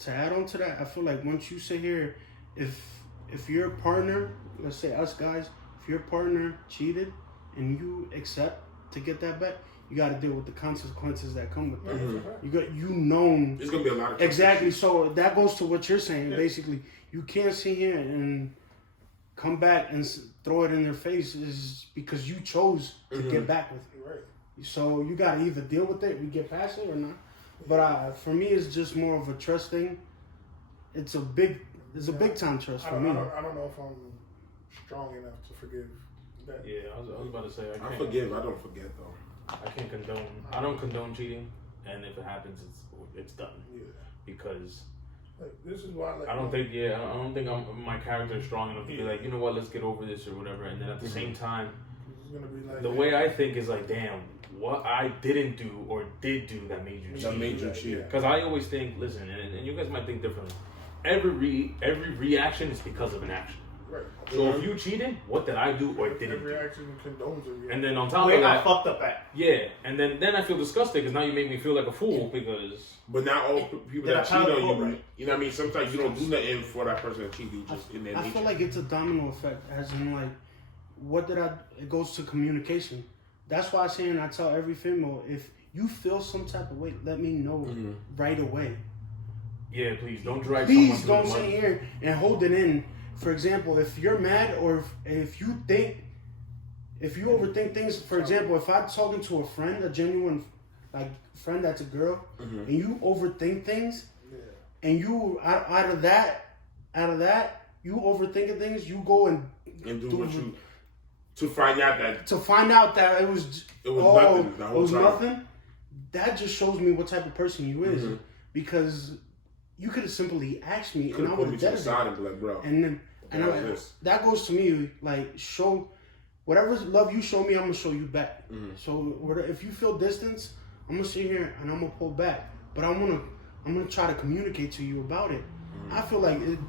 To add on to that, I feel like once you sit here, if your partner, let's say us guys, if your partner cheated and you accept to get that back, you got to deal with the consequences that come with that. Mm-hmm. There's gonna be a lot of exactly. So that goes to what you're saying. Yeah. Basically, you can't sit here and come back and throw it in their face is because you chose to get back with it. Right. So you got to either deal with it, we get past it or not. But for me, it's just more of a trust thing. It's a big time trust for me. I don't know if I'm strong enough to forgive that. Yeah, I was about to say I forgive. I don't forget though. I can't condone. I don't condone cheating, and if it happens, it's done. Yeah. Because like, this is why. Like, I don't think. Yeah, I don't think my character is strong enough to be like, you know what, let's get over this or whatever. And then at the same time, it's gonna be like, the way I think is like, damn, what I didn't do or did do that made you cheat. That made you cheat. Because I always think, listen, and you guys might think differently. Every reaction is because of an action. Right. So if you cheated, what did I do or didn't do? Reaction condones it. And then on top Where of that, I fucked up at. Yeah, and then I feel disgusted because now you make me feel like a fool because. But not all people that cheat on you, you know what I mean? Sometimes you don't do nothing for that person to cheat. You just in their nature. I feel like it's a domino effect, as in like, it goes to communication. That's why I tell every female, if you feel some type of way, let me know right away. Yeah, please don't drag someone through don't sit here and hold it in. For example, if you're mad or if you overthink things, for example, if I'm talking to a friend, a genuine like friend that's a girl, and you overthink things, and you out of that, you overthinking things, you go and do what you to find out that it was nothing. The whole time. Nothing. That just shows me what type of person you is, because you could have simply asked me, and I would have done it. Like, bro. And that goes to me, like, show whatever love you show me, I'm gonna show you back. So if you feel distance, I'm gonna sit here and I'm gonna pull back, but I'm gonna try to communicate to you about it. I feel like it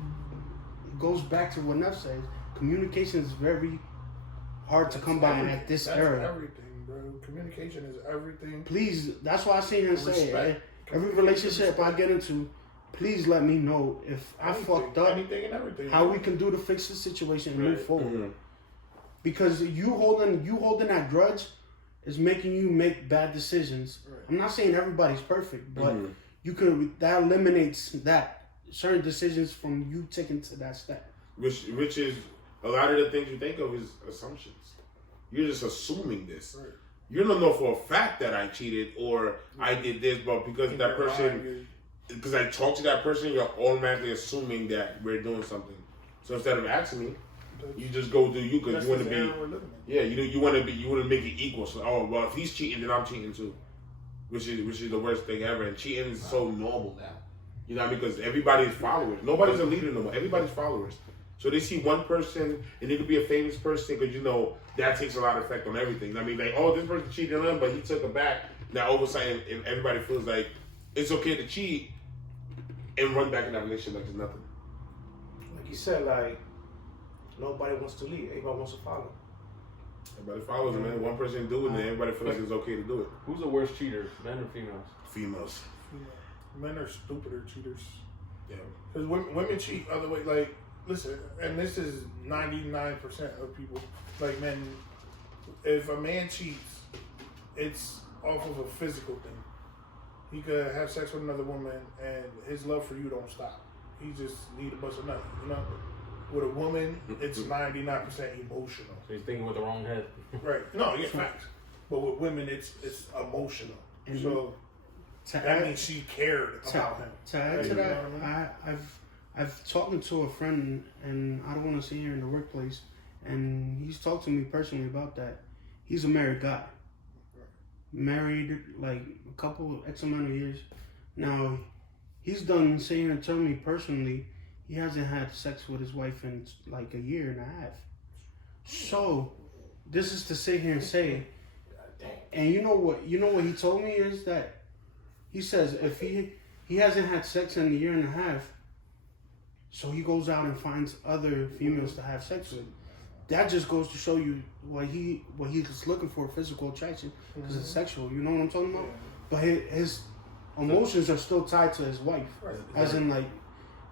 goes back to what Neff says. Communication is very hard to come by at this era. That's everything, bro. Communication is everything. Please, that's why I sit here and say, every relationship I get into, please let me know if I fucked up, anything and everything, how we can do to fix the situation and move forward. Because you holding that grudge is making you make bad decisions. I'm not saying everybody's perfect, but that eliminates that certain decisions from you taking to that step. Which is a lot of the things you think of is assumptions. You're just assuming this. Right. You don't know for a fact that I cheated or I did this, but because that person, because I talked to that person, you're automatically assuming that we're doing something. So instead of asking me, you just go do you because you want to be. Yeah, you want to make it equal. So well, if he's cheating, then I'm cheating too, which is the worst thing ever. And cheating is so normal now. You know, because everybody's followers. Nobody's a leader no more. Everybody's followers. So they see one person, and it could be a famous person, because that takes a lot of effect on everything. I mean, like, this person cheated on him, but he took it back. Now, all of a sudden, and everybody feels like it's okay to cheat and run back in that relationship like there's nothing. Like you said, like, nobody wants to lead. Everybody wants to follow. Everybody follows, man. One person do it, and everybody feels like it's okay to do it. Who's the worst cheater, men or females? Females. Yeah. Men are stupider cheaters. Yeah. Because women cheat other way, like. Listen, and this is 99% of people. Like, men, if a man cheats, it's off of a physical thing. He could have sex with another woman, and his love for you don't stop. He just need a bunch of nothing, With a woman, it's 99% emotional. So he's thinking with the wrong head. Right. No, yeah, facts. But with women, it's emotional. So that means she cared about him. To add to that, I've talked to a friend, and I don't want to sit here in the workplace and he's talked to me personally about that. He's a married guy. Married, like, a couple, X amount of years. Now, he's done saying and telling me personally, he hasn't had sex with his wife in, like, a year and a half. So, this is to sit here and say, and you know what he told me is that, he says if he hasn't had sex in a year and a half, so he goes out and finds other females to have sex with. That just goes to show you what he's looking for, physical attraction, because it's sexual. You know what I'm talking about? But his emotions are still tied to his wife, as in like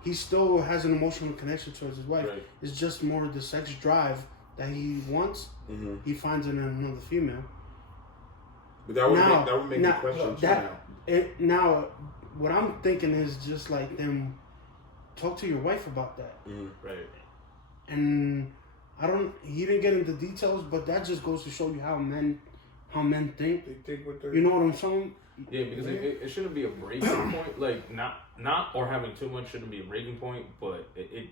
he still has an emotional connection towards his wife. Right. It's just more the sex drive that he wants. He finds it in another female. But that would make me question now, what I'm thinking is just like them. Talk to your wife about that. Right. And he didn't get into details, but that just goes to show you how men think. They think what they're... You know what I'm saying? Yeah, because it shouldn't be a breaking point. Like, not or having too much shouldn't be a breaking point, but it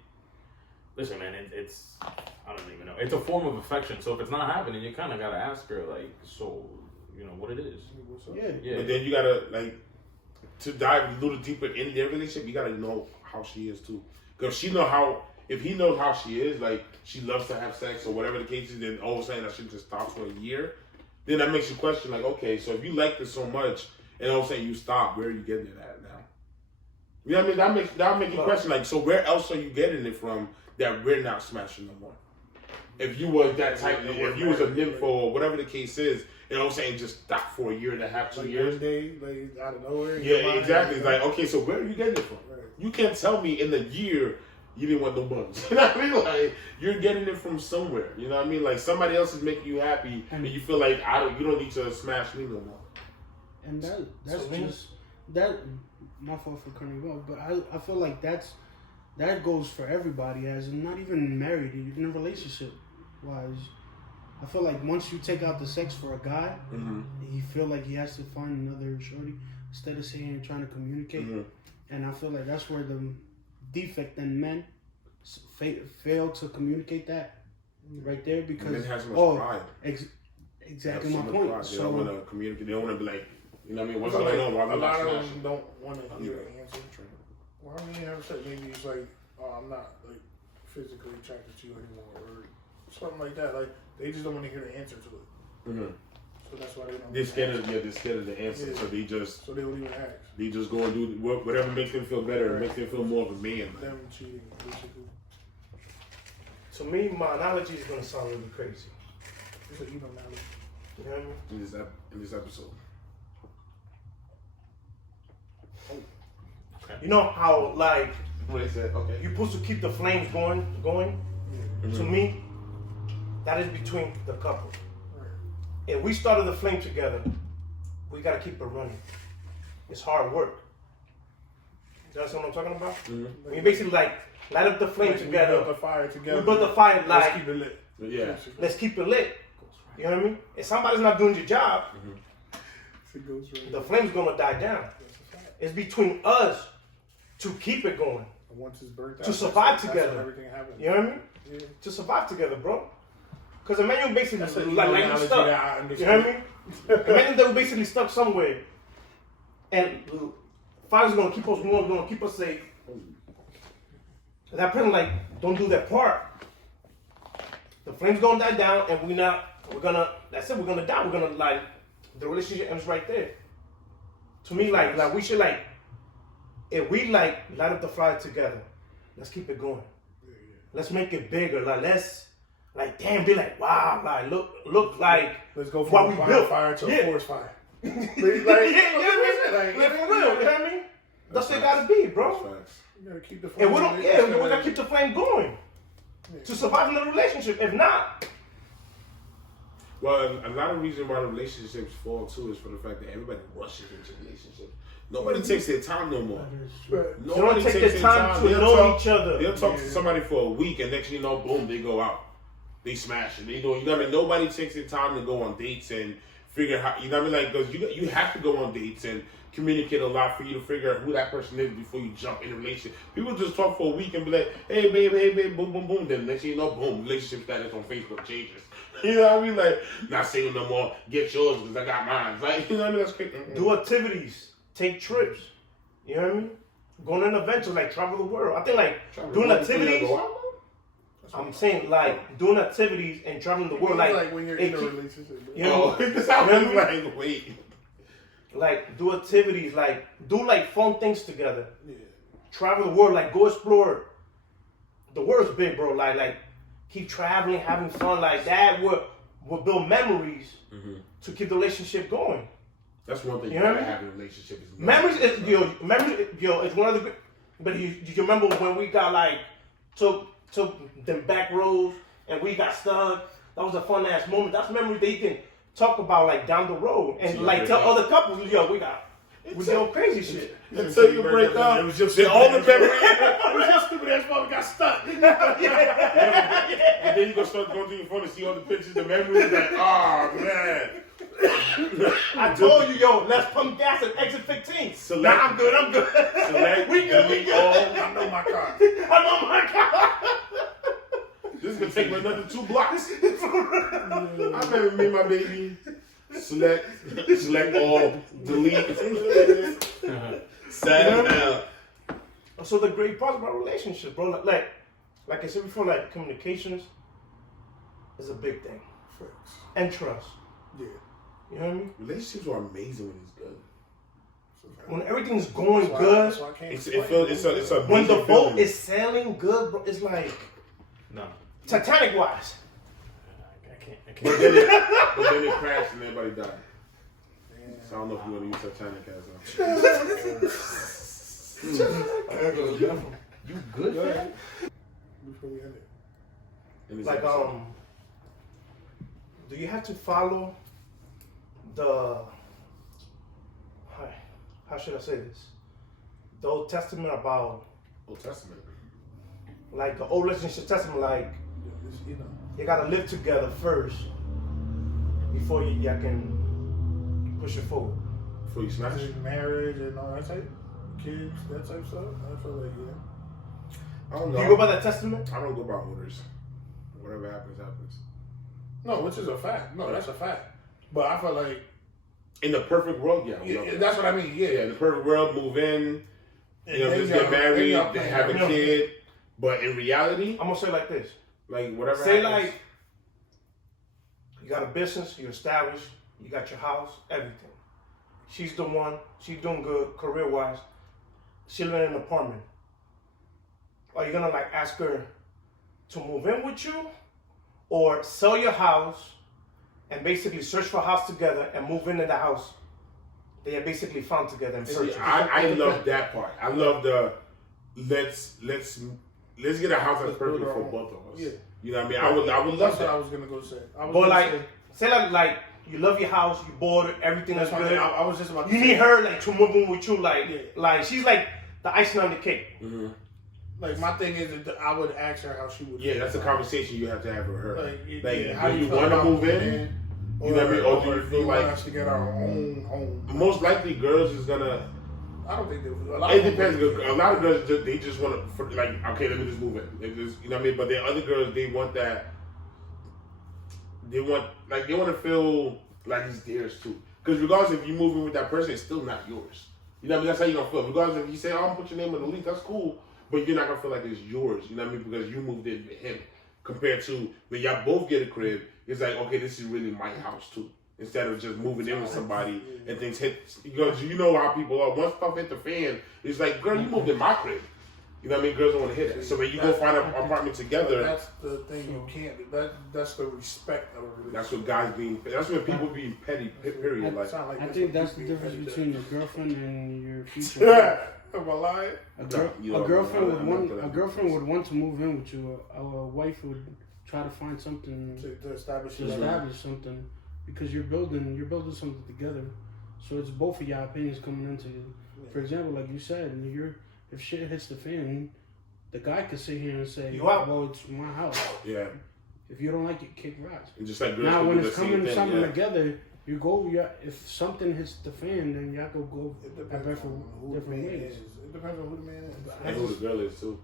listen, man, it's, I don't even know. It's a form of affection, so if it's not happening, you kind of got to ask her, like, so, you know, what it is. Yeah. But then you got to, like, to dive a little deeper in their relationship, you got to know how she is, too. Because if he knows how she is, like, she loves to have sex or whatever the case is, then all of a sudden that shit just stops for a year, then that makes you question, like, okay, so if you like this so much, and all of a sudden you stop, where are you getting it at now? You know what I mean? That'll make you question, like, so where else are you getting it from that we're not smashing no more? If you was that type, if you was a nympho or whatever the case is, and all of a sudden just stop for a year and a half, 2 years. One day, like, out of nowhere. Yeah, exactly. It's like, okay, so where are you getting it from? Right. You can't tell me in the year you didn't want no bugs. You know what I mean? Like, you're getting it from somewhere. You know what I mean? Like, somebody else is making you happy, and you feel like you don't need to smash me no more. And that's just that. My fault for cutting you off, but I feel like that goes for everybody, as in not even married, in a relationship wise. I feel like once you take out the sex for a guy, he feel like he has to find another shorty instead of sitting and trying to communicate. And I feel like that's where the defect in men fail to communicate that right there, because men have so much pride. Exactly my point. Pride. They So don't want to communicate. They don't want to be like, you know what I mean? What's going on? Why a lot of them smashing? don't want to hear the answer. Well, I mean, maybe it's like, oh, I'm not like physically attracted to you anymore, or something like that. Like, they just don't want to hear the answer to it. So that's why they don't. They're scared of the answer, Yeah. so they don't even ask. They just go and do whatever makes them feel better, makes them feel more of a man. Like. Them cheating, basically. To me, my analogy is gonna sound really crazy. It's an Yno analogy. You know what I mean? In this episode. You know how, like, What they said? Okay. you're supposed to keep the flames going. To me, that is between the couple. If we started the flame together, we gotta keep it running. It's hard work. You understand what I'm talking about? We basically like light up the flame together. We built the fire together. We built the fire, Let's like, keep it lit. Yeah. let's keep it lit. You know what I mean? If somebody's not doing your job, It goes right. the flame's gonna die down. It's between us to keep it going. And once it's burnt out, To survive that's together. when everything happens. You know what I mean? Yeah. To survive together, bro. Because imagine basically That's an like Yno you analogy stuck. that I You understand. know what I mean? Imagine they were basically stuck somewhere, and fire's gonna keep us warm, gonna keep us safe. That person like don't do that part. The flame's gonna die down, and we're gonna. That's it. We're gonna die. We're gonna like the relationship ends right there. To me, like we should like if we like light up the fire together. Let's keep it going. Let's make it bigger. Like let's. Like damn, be like wow, like look like Let's go what from we a built. fire to Yeah. a forest fire. yeah, like for real, you know what I mean? That's what it gotta be, bro. Facts. You gotta keep the flame. And we gotta keep the flame going to survive in the relationship. If not, Well, a lot of reason why the relationships fall too is for the fact that everybody rushes into relationships. Nobody takes their time no more. Right. Nobody they don't take takes their time to They'll know talk- each other. They'll talk to somebody for a week, and next thing you know, boom, they go out. They smash it. They do. You know what I mean? Nobody takes their time to go on dates and figure how. You know what I mean? Like, because you have to go on dates and communicate a lot for you to figure out who that person is before you jump in a relationship. People just talk for a week and be like, hey babe, boom, boom, boom. Then next thing you know, boom, relationship status on Facebook changes. You know what I mean? Like, not single no more. Get yours because I got mine. Like, you know what I mean? That's crazy. Do activities. Take trips. You know what I mean? Go on an adventure, like travel the world. I think like doing activities. I'm saying like doing activities and traveling the world. Like when you're in a relationship. You know, like, wait. Like do activities, like do like fun things together. Yeah. Travel the world, like go explore. The world's big, bro. Like keep traveling, having fun. Like that will build memories to keep the relationship going. That's one thing you know what I mean? Having a relationship is memories. It's one of the. But you remember when we got like took them back roads and we got stuck? That was a fun ass moment. That's memories that you can talk about like down the road and like tell other couples, we doing crazy shit. Until you break up, it was just all the memories. It was just stupid ass mother got stuck. And then you gonna start going through your phone and see all the pictures, the memories. Like, oh man. I told you, let's pump gas at exit 15. Select, I'm good. Select, we good. I know my car. This is gonna take me another 2 blocks. I remember me and my baby. Select all, delete. Sad now. So the great part about relationships, bro, like I said before, like communications is a big thing. And trust. Yeah. You know what I mean? Relationships are amazing when it's good. When everything's going good, it's a when the boat is sailing good, bro, it's like Titanic wise. I can't. But then it crashed and everybody died. So I don't know if you want to use Titanic as You good, man? Before we end it. Like do you have to follow the how should I say this? The Old Testament about Old Testament. Like the old relationship testament, like you gotta live together first before you can push it forward. Before you smash marriage and all that type, kids, that type of stuff. I feel like I don't know. Do you go by that testament? I don't go by orders. Whatever happens, happens. No, which is a fact. No, that's a fact. But I feel like in the perfect world, that's what I mean. Yeah, in the perfect world, move in, just get married, have a kid. But in reality, I'm gonna say like this. Like whatever. Say happens, like you got a business, you're established, you got your house, everything. She's the one. She's doing good career wise. She living in an apartment. Are you gonna like ask her to move in with you, or sell your house and basically search for a house together and move into the house they are basically found together and purchased? I love that part. I love the let's get a house that's perfect for both of us. Yeah. You know what I mean? I would love that. I was gonna go say. But like, say like you love your house, you bought it, everything is good. I was just about to say. Need her like to move in with you, like she's like the icing on the cake. Mm-hmm. Like my thing is that I would ask her how she would. Yeah, that's a conversation you have to have with her. Like how do you want to move in? You know what I mean? Or do you feel like us to get our own home? Most likely, girls is gonna. I don't think it depends. A lot of girls they just want to like, okay, let me just move in. They just, you know what I mean? But the other girls, they want that. They want to feel like it's theirs too. Because regardless if you move in with that person, it's still not yours. You know what I mean? That's how you gonna feel. Regardless if you say, "Oh, I'm gonna put your name on the lease," that's cool. But you're not gonna feel like it's yours. You know what I mean? Because you moved in with him. Compared to when y'all both get a crib, it's like, okay, this is really my house too. Instead of just moving in with somebody and things hit, because you know how people are. Once stuff hit the fan, it's like, girl, you moved in my crib. You know what I mean? Girls don't want to hit it. So when you go find an apartment together, that's the thing you can't do. That's the respect of a relationship. That's what guys being. That's when people being petty. Period. I think that's the difference between your girlfriend and your future. Am I lying? A girlfriend would want to move in with you. A wife would try to find something to establish something. Because you're building something together, so it's both of y'all opinions coming into it. For example, like you said, if shit hits the fan, the guy could sit here and say, "Well, it's my house." Yeah. If you don't like it, kick rocks. And just like now, when it's coming something together, You go, if something hits the fan, then y'all go different ways. It depends on who the man is. And who the girl is too.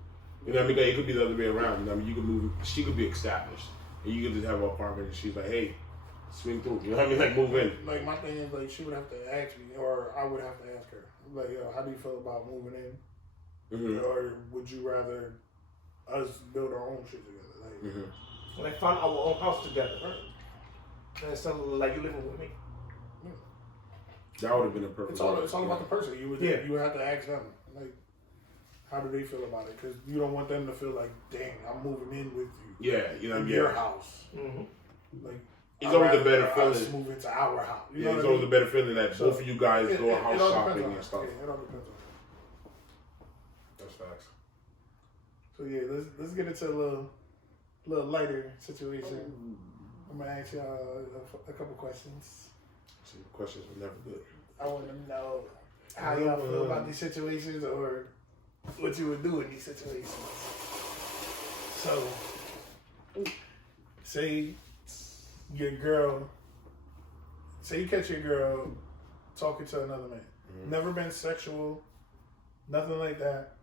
You know what I mean? It could be the other way around. You know what I mean? You could move. She could be established, and you could just have an apartment, and she's like, "Hey, swing through." You know what I mean? Like move in. Like my thing is like she would have to ask me, or I would have to ask her. Like, yo, how do you feel about moving in? Mm-hmm. Or would you rather us build our own shit together? Like, Like find our own house together, right? And it's something like you living with me. That would have been a perfect. It's all about the person. You would have to ask them, like, how do they feel about it? Because you don't want them to feel like, dang, I'm moving in with you. Yeah, you know, your house. Like, it's always a better feeling. Us move into our house. You know it's what always I a mean? better feeling that both of you guys go house shopping and stuff. Yeah, it all depends on it. That's facts. So yeah, let's get into a little lighter situation. I'm gonna ask y'all a couple questions. See, questions were never good. I want to know how y'all feel about these situations, or what you would do in these situations. So, say you catch your girl talking to another man. Never been sexual, nothing like that.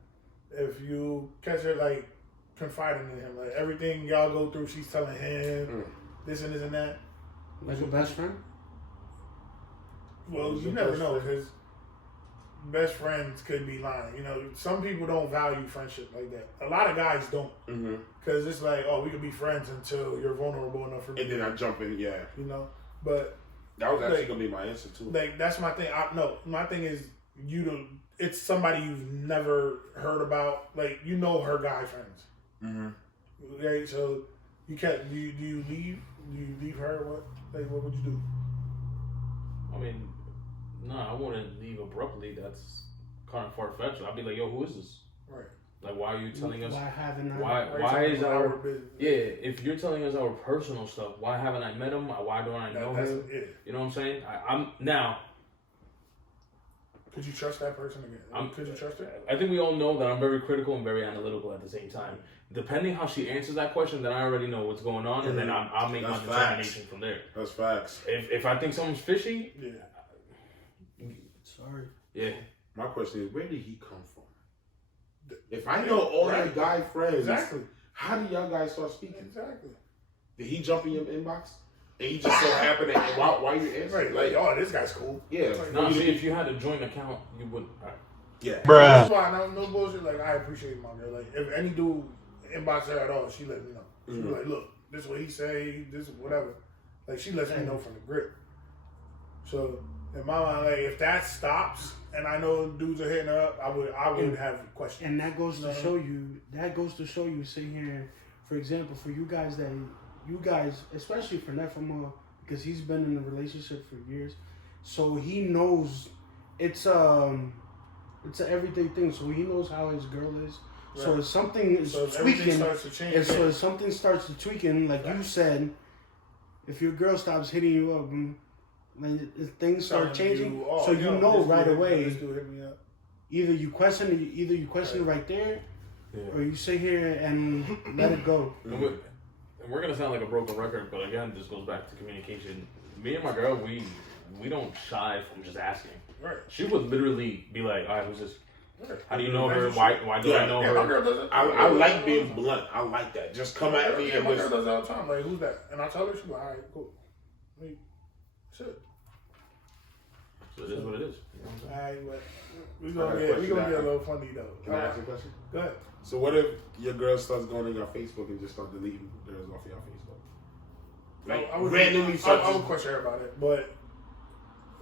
If you catch her like confiding in him, like everything y'all go through, she's telling him this and this and that. Like a best friend? Well, you never know, because best friends could be lying. You know, some people don't value friendship like that. A lot of guys don't, because it's like, oh, we could be friends until you're vulnerable enough for me. And then I jump in, yeah. You know, but that was actually gonna be my answer too. Like that's my thing. My thing is it's somebody you've never heard about. Like you know her guy friends. Okay, so you can't. Do you leave? Do you leave her? What would you do? I mean, no, I wouldn't leave abruptly. That's kind of far-fetched. I'd be like, yo, who is this? Right. Like, why are you telling us? Why is our business? Yeah, if you're telling us our personal stuff, why haven't I met him? Why don't I know him? You know what I'm saying? I'm now. Could you trust that person again? Could you trust her? I think we all know that I'm very critical and very analytical at the same time. Depending how she answers that question, then I already know what's going on, and then I'll make my determination from there. That's facts. If I think someone's fishy, sorry. Yeah. My question is, where did he come from? If I know all your guy friends, how do y'all guys start speaking? Exactly. Did he jump in your inbox? And he just so happened that why you answering? Like, oh, this guy's cool. Yeah. No, see, if you had a joint account, you would. Yeah. Bruh. That's why no bullshit. Like, I appreciate my girl. Like, if any dude inbox her at all, she let me know. She be like, look, this is what he say, this is whatever. Like, she lets me know from the grip. So, in my mind, like, if that stops and I know dudes are hitting her up, I would have questions. And that goes to show you, sit here, for example, for you guys, especially for Nefty, because he's been in a relationship for years, so he knows it's an everyday thing. So he knows how his girl is. Right. So if something is tweaking, so if something starts to tweaking, like you said, if your girl stops hitting you up, then things start changing. So you know right away. Either you question it right there, or you sit here and let it go. And we're gonna sound like a broken record, but again, this goes back to communication. Me and my girl, we don't shy from just asking. Right. She would literally be like, "All right, who's this? How do you know her? Why do I know her?" My girl does it. I like being blunt. I like that. Just come at me and my girl does it all the time. Like, who's that? And I tell her, she's like, all right, cool. Like, shit. So it is what it is. You know what I'm saying? All right, but we gonna get a little funny though. Can I ask you a question? Go ahead. So what if your girl starts going on your Facebook and just start deleting girls off of your Facebook? Like I would question her about it, but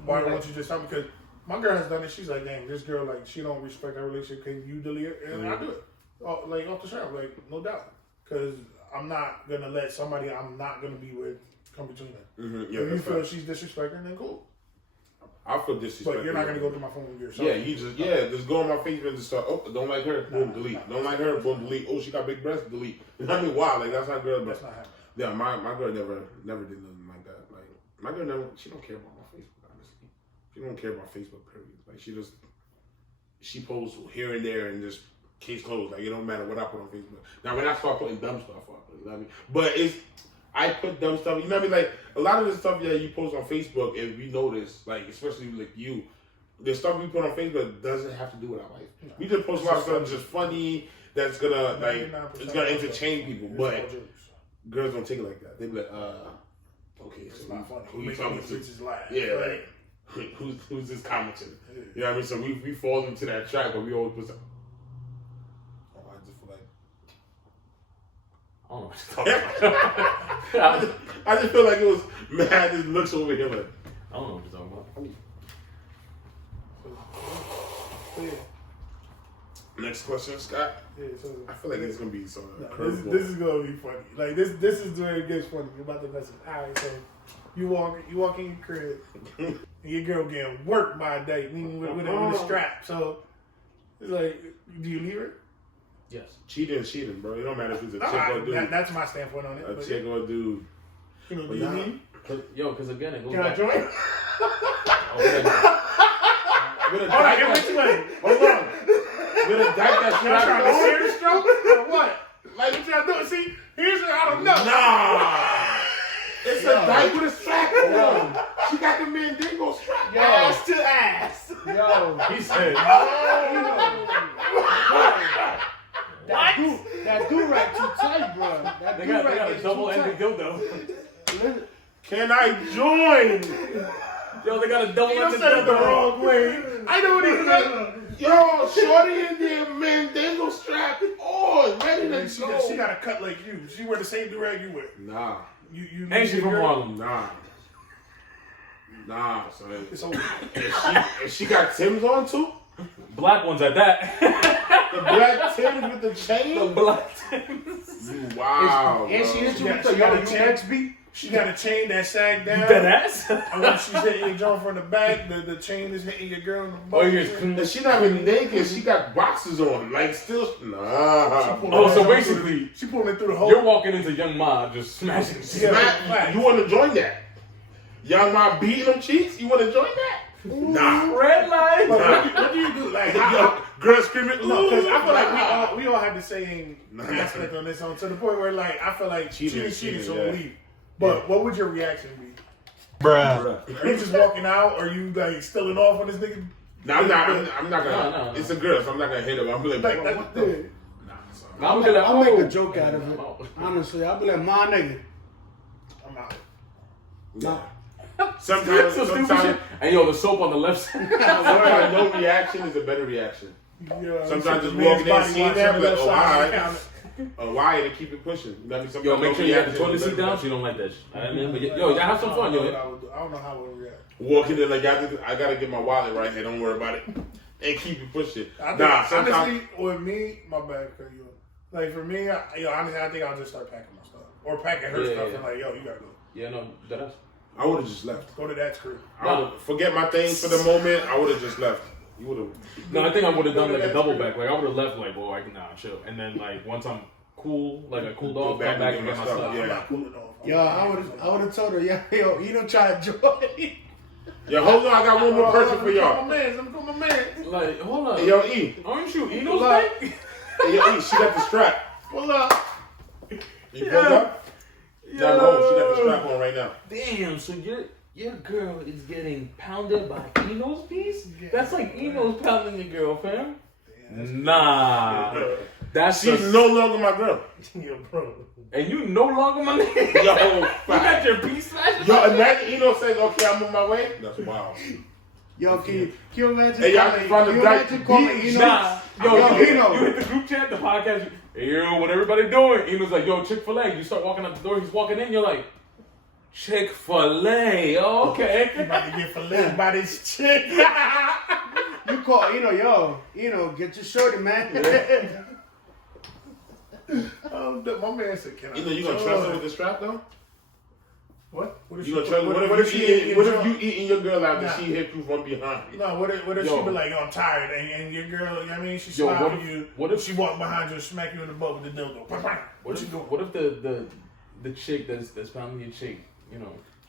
why don't you just tell me? Because my girl has done it. She's like, dang, this girl, like, she don't respect our relationship. Can you delete it? And I do it. Like, off the shop, like, no doubt. Because I'm not going to let somebody I'm not going to be with come between them. Yeah, if you feel she's disrespecting, then cool. I feel disrespected. But you're not going to go through my phone yourself. Yeah, just go on my Facebook and just start, don't like her, boom, delete. Don't like her, boom, delete. Oh, she got big breasts, delete. I mean, wow, like, that's how girls. That's not happening. Yeah, my girl never did nothing like that. Like, my girl never, she don't care about my Facebook, honestly. She don't care about Facebook, period. Like, she posts here and there and just case closed. Like, it don't matter what I put on Facebook. Now, when I start putting dumb stuff up, you know what I mean? But I put dumb stuff. You know what I mean? Like a lot of the stuff that you post on Facebook, if we notice, like especially like you, the stuff we put on Facebook doesn't have to do with our life. No. We just post a lot of stuff just funny. That's gonna it's gonna entertain people, but girls don't take it like that. They be like, okay, it's so not funny. who you talking to? Yeah, like who's this commenting? You know what I mean? So we fall into that trap, but we always put some. Oh, I just feel like I don't know what you're talking about. I just feel like it was mad. This looks over here like I don't know what you're talking about. Yeah. Next question, Scott. Yeah, so I feel like it's gonna be some this is gonna be funny. Like this is where it gets funny about the message. Alright, so you walk in your crib and your girl getting worked by a date, meaning with a strap. So it's like, do you leave her? Yes. Cheating, bro. It don't matter if it's a chick or a dude. That's my standpoint on it. A chick or a dude. You know, do you leave? Yo, because again, it goes Can back. I join? Okay. With a Hold on, dyke get which way? Hold on. With a dyke that's Y'all trying to strapped share the stroke or what? Like What y'all doing? See, here's what I don't know. Nah. It's a dyke with a strap on. She got the Mandingo strap. Ass to ass. Yo, He said, that do-rag too tight, bro. That they got a do-rag is too double-ended tight. dildo. Can I join? Yo, they got a You double-ended said it the dildo. wrong way. I know what he meant. Yo, shorty in there, Mandingo strap on, ready to She go. got a cut like you. She wear the same do-rag you wear. Nah. You Ain't she from Harlem? Nah, son. It's over. And she got Tim's on too? Black ones at that. The black Tim's with the chain? The black Tims. Wow. And she hit you with the She got a yo, chain. next beat. She got a chain that sag down. Dead ass? And when she's hitting your jaw from the back, the chain is hitting your girl in the butt. Oh, you're clean. And she not even naked. She got boxes on. Like, still. Nah. Oh, so basically, she pulling it through the hole. you're walking into Young Ma just smashing shit. You want to join that? Young Ma beating them cheeks? You want to join that? Nah. Red light. What do you do? Like, Yo, girl screaming. no, because I feel nah. like we all have the same aspect on this one, to the point where, like, I feel like cheating, so yeah. leave. But what would your reaction be? Bruh. Are you just walking out, or are you like stealing off on this nigga? Nah, I'm not gonna. No. It's a girl, so I'm not gonna hit him. I'm like, Like, bro, what the? I'm gonna be like, I'll make oh. a joke out of it. Honestly, I'll be like, my nigga. I'm out. Yeah. Sometimes, So stupid sometimes, shit. And yo, the soap on the left side. sometimes no reaction is a better reaction. Yeah, Sometimes just man's walking in, body seeing wash that, on the like, left oh, side of the alright. counter. Why to keep it pushing? You know what I mean? Sometimes Yo, make no sure you have the reaction toilet is seat better down so you don't like that shit. I mean, but yo, y'all have some fun, yo. I don't know how I would react. Walking in like, I gotta get my wallet right here. Don't worry about it. And keep it pushing. I think, Sometimes. honestly, with me, my bad, cause like for me, honestly, I think I'll just start packing my stuff or packing her stuff and like, yo, you gotta go. Yeah, no, that's. I would have just left. Go to that crib. I would've forget my things for the moment. I would have just left. You would have. No, I think I would have done like a double back. Like I would have left like, boy, I can chill. And then like once I'm cool, like I cooled off, come back and get my stuff. Yeah. I'm not cooling off. Yo, I would have told her, yo, you don't try to join. Yeah, hold on. I got one more person for y'all. Let me call my man. Like, hold on. Hey, yo, E. Aren't you Yno's Hold up. thing? Hey, yo, E. She got the strap. Pull up. You pulled up? No, she got the strap on right now. Damn, so your girl is getting pounded by Yno's piece? That's like Yno's pounding your girl, fam. Nah. That's She's no longer my girl. Yo, bro. And you no longer my nigga. Yo, You got your piece slashed? Yo, imagine Yno says, okay, I'm on my way. That's wild. Yo, can you imagine? Hey, y'all can find the black calling beat. Yno? Nah. Yo, Yo, you Yno. hit the group chat, the podcast. Hey, yo, what everybody doing? Yno's like, yo, Chick-fil-A. You start walking out the door, he's walking in, you're like, Chick-fil-A, okay. You about to get filleted by this chick. You call Yno, get your shorty, man. My man said, "Can I?" You know, you gonna trust her with the strap though? What? What if You she? gonna trust? What if you eating your girl after she hit you from behind? No, what if Yo. she be like, yo, I'm tired, and your girl, you know what I mean, she Yo, smile what at if- you. what if- she walk behind you and smack you in the butt with the dildo? What you doing? What if the chick that's pounding your chick,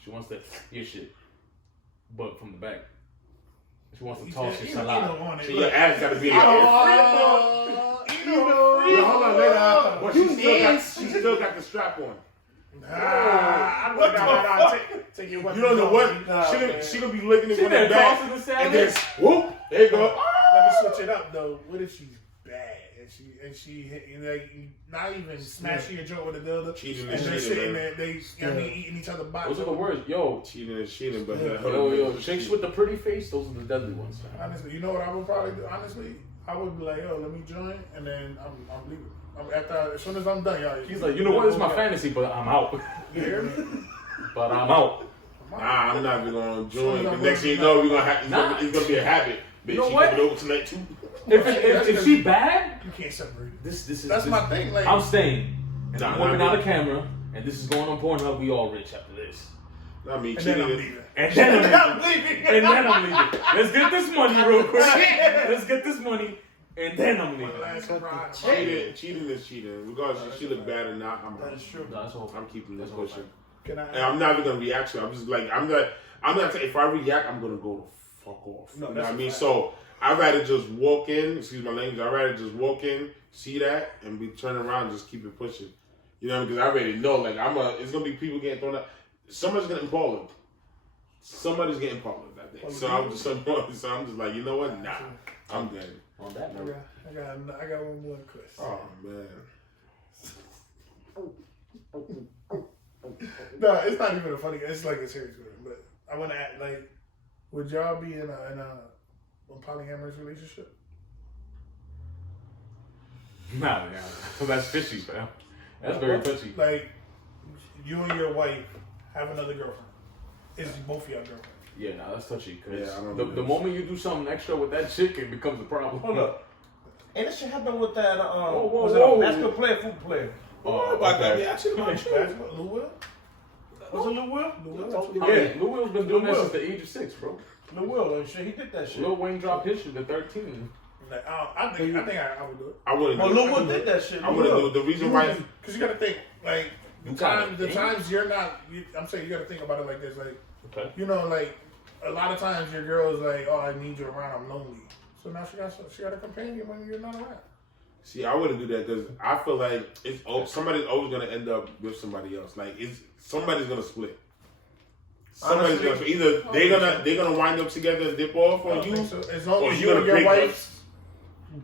she wants to your shit, but from the back. She wants to toss your salad. So your ass gotta be there. Yo, Hold on, later. But she still got the strap on. Take your weapon. You don't know what? She gonna be licking it on the back, and then whoop, there you go. Let me switch it up though. What if she's bad and she hit, like not even smashing your joint with a dildo? Cheating and is they're cheating, sitting man. there, eating each other's bodies. Those are the words. Yo, Cheating is cheating, but yo, chicks with the pretty face, those are the deadly ones. Honestly, you know what I would probably do? Honestly, I would be like, yo, let me join, and then I'm leaving. As soon as I'm done, y'all. He's like, you know what? It's my fantasy, but I'm out. You hear me? But I'm out. Nah, I'm not even gonna join. The next thing you know, we're gonna have it's gonna be a habit. Bitch, You know she what? coming over tonight too. If she bad, You can't separate it. this is That's my thing. Like, I'm staying. And Nah, I'm whipping nah, out a camera, and this is going on Pornhub. We all rich after this. Not me. and then I'm Cheating. leaving. And then I'm leaving. And then I'm leaving. Let's get this money real quick. Let's get this money, and then I'm leaving. Last surprise. Cheating is cheating. Regardless if she look bad or not, That is true. No, that's all. I'm keeping this That's all pushing. Can I? And I'm not even gonna react to it. I'm just like I'm not saying if I react, I'm gonna go the fuck off. No, You know that's what I mean? a fact. So I'd rather just walk in, excuse my language, I'd rather just walk in, see that, and be turn around and just keep it pushing. You know, because I already know, like, it's gonna be people getting thrown out. Somebody's getting parlayed. Somebody's getting parlayed that day. So I'm just like, you know what? Nah, I'm good. On that note. I got one more question. Oh man. No, it's not even a funny. It's like a serious question. But I want to ask, like, would y'all be in a polyamorous relationship? Nah, yeah. That's fishy, fam. That's very fishy. Like, you and your wife have another girlfriend. It's both of y'all girlfriends. Yeah, nah, that's touchy. Cause Yeah, I don't the know. moment you do something extra with that chick, it becomes a problem. Hold up. And this shit happened with that, whoa, was whoa. it a basketball player, football player? Oh, about that. Yeah, actually, Basketball, Lou Will? Was it Lil Will? Lou Will? I mean, Lil Will's been doing that since the age of 6, bro. Lil Will and shit, he did that shit. Lil Wayne dropped his shit at 13. Like, I think I would do it. I wouldn't But do Lil it. Will did that shit. I wouldn't do it. The reason why Because you got to think, like, You gotta the think. times you're not, I'm saying you got to think about it like this. Like, Okay. you know, like, a lot of times your girl is like, oh, I need you around, I'm lonely. So now she got a companion when you're not around. See, I wouldn't do that because I feel like somebody's always gonna end up with somebody else. Like somebody's gonna split. Somebody's Honestly, gonna split. Either they're gonna wind up together and dip off on you. So as long or as you you gonna and your break wife's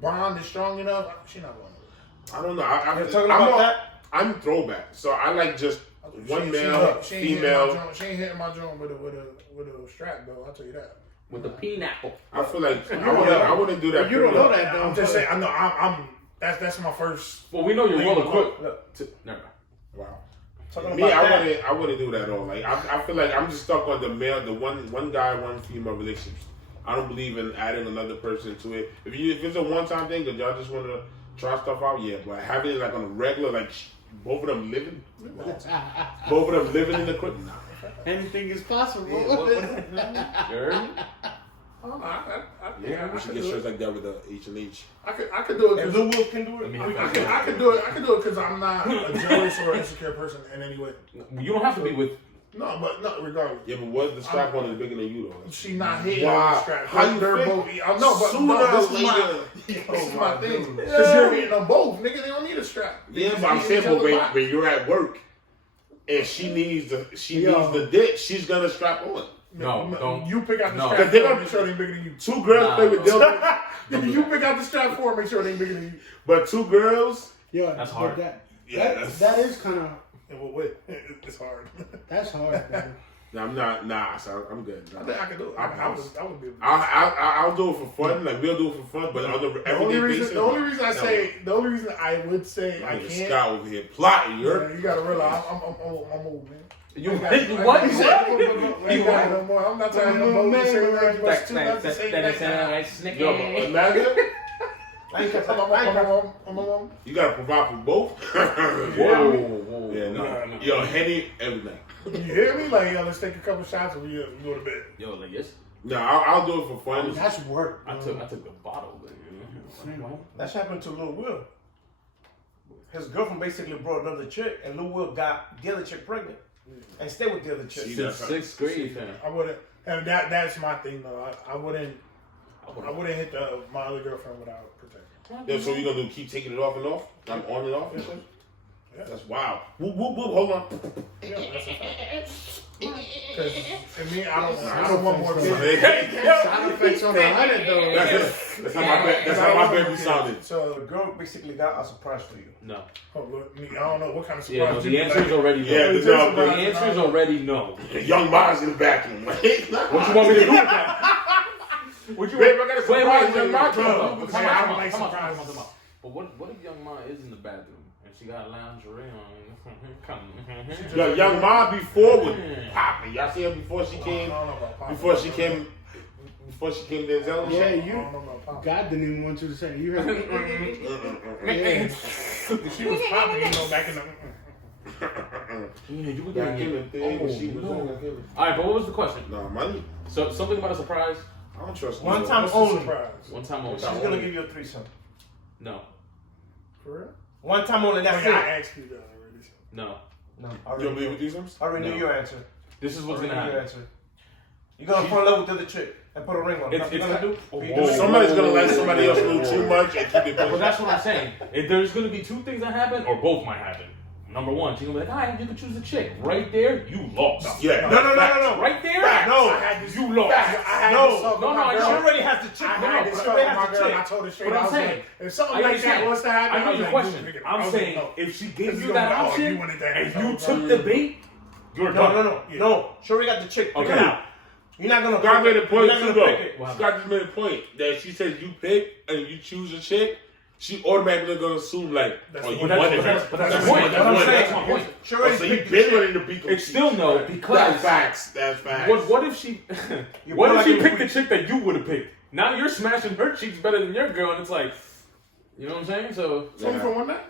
bond is strong enough, she not going to. I don't know. You're talking about that? I'm throwback, so I like just one She male, ain't female. She ain't hitting my joint with a strap though. I'll tell you that. With the pineapple. I feel like I wouldn't do that. You don't know period. that though. I'm just saying. I know. I'm. That's my first. Well, we know you're well equipped. Look, Never mind. Wow. talking Me, about I that. wouldn't do that at all. Like I feel like I'm just stuck on the one guy, one female relationships. I don't believe in adding another person to it. If it's a one-time thing, that y'all just want to try stuff out, yeah. But having it like on a regular, like both of them living in the crib, nah. Anything is possible. You heard me? I don't know. I Yeah, we should get shirts like that with the H&H. I could do it. And 'cause- Lil Will can do it. I could do it. I could do it because I'm not a jealous or insecure person in any way. You don't have to be with. No, regardless. Yeah, but what the strap on is bigger than you though? She not hitting Wow. on the strap. How you They're think? both. I know, but Sooner no, or this is my, later. this is my thing. Because you're hitting them both, nigga. They don't need a strap. They Yeah, just but I'm need saying, each but other's body. when you're at work and she needs the dick, she's gonna strap on. No, don't. You pick out the No. strap Because they for her, don't- make sure they bigger than you. Two girls Nah, play with bro. dildos, You pick out the strap for her, make sure they bigger than you. but two girls, Yeah, That's but hard. That is kind of And well, wait, it's hard. that's hard. Bro. no, I'm not. Nah, so I'm good. I think I could do it. I would be able to. I'll do it for fun. Like we'll do it for fun, but on the The only everyday reason, basis, the only reason I would say I Nigga can't. Scott over here plotting. You're You gotta realize I'm old, man. You I got- what? I You got- what? I ain't got no more. I'm not telling you no more. Say that, but two months to say that. yo, but imagine I ain't got I'm you gotta provide for both. Whoa, whoa. Yeah, no. No. Yo, Henny every night. You hear me? Like, yo, let's take a couple shots and we go to bed. Yo, like yes. No, I'll do it for fun. That's work. I bro. took the bottle. That's happened to Lil Will. His girlfriend basically brought another chick, and Lil Will got the other chick pregnant, and stayed with the other chick. See, Since 6th grade, fam. I wouldn't, and that's my thing though. I wouldn't hit my other girlfriend without protection. Yeah, so we gonna do keep taking it off and off, like on and off. That's wild. Whoop, whoop, whoop. Hold on. Yeah, that's a fact. Because to me, I don't want more kids. Sound effects on 100 though. That's how my baby sounded. So the girl basically got a surprise for you. No. Oh, look, I don't know what kind of surprise. Yeah, no, the answer is already no. Yeah, the answer is already no. The young Ma's in the bathroom. What you want me to do with that? What you Babe, I got a surprise young Ma. I don't like surprises. But what if young Ma is in the bathroom and she got lingerie on? Yo, young Ma before was popping. Y'all see her before she came? Before she came Denzel and Yeah, shit? God didn't even want you to say it. You heard me. She was popping, back in the. You were That doing killing thing. She was doing that killing. All right, but what was the question? Nah, money. So something about a surprise. I don't trust One you. time What's the only. surprise? One time only. She's gonna give you a threesome. No. For real? One time only. That's I it. asked you that already. No. No. You don't believe with these ones? I already knew your answer. This is what's gonna Your happen. answer. You're gonna fall in love with the other chick and put a ring on it. It's gonna do. Somebody's gonna let somebody else do too much and keep it But pushing. that's what I'm saying. If there's gonna be two things that happen, or both might happen. Number one, she's gonna be like, all right, you can choose a chick. Right there, you lost. Yeah. No. Right there, No. I had this. you lost. I had No. this talk with No, my I girl. She already has the chick. I had this She talk already with my has the girl. And I chick. told her straight. But I I'm was saying, like, if something I like that understand. wants to happen, I know I'm your like, question. pick it. I'm I was saying, like, no. if she gave Because you you that gonna be, oh, option you wanted that. and So you I'm took telling the you. bait, you're done. No. She already got the chick. Pick Okay. it out. You're not gonna. God made a point You're not too, gonna though. pick it. Scott just made a point that she says you pick and you choose a chick, she automatically gonna assume like, That's oh, the you point. wanted her. But that's the point. That's what I'm saying. That's my point. She Oh, already so you picked the been chick. running the beat. It's still no because That's facts. That's facts. what if she You what put if like she a- picked the chick that you would have picked? Now you're smashing her cheeks better than your girl, and it's like, you know what I'm saying? So 20 for one night?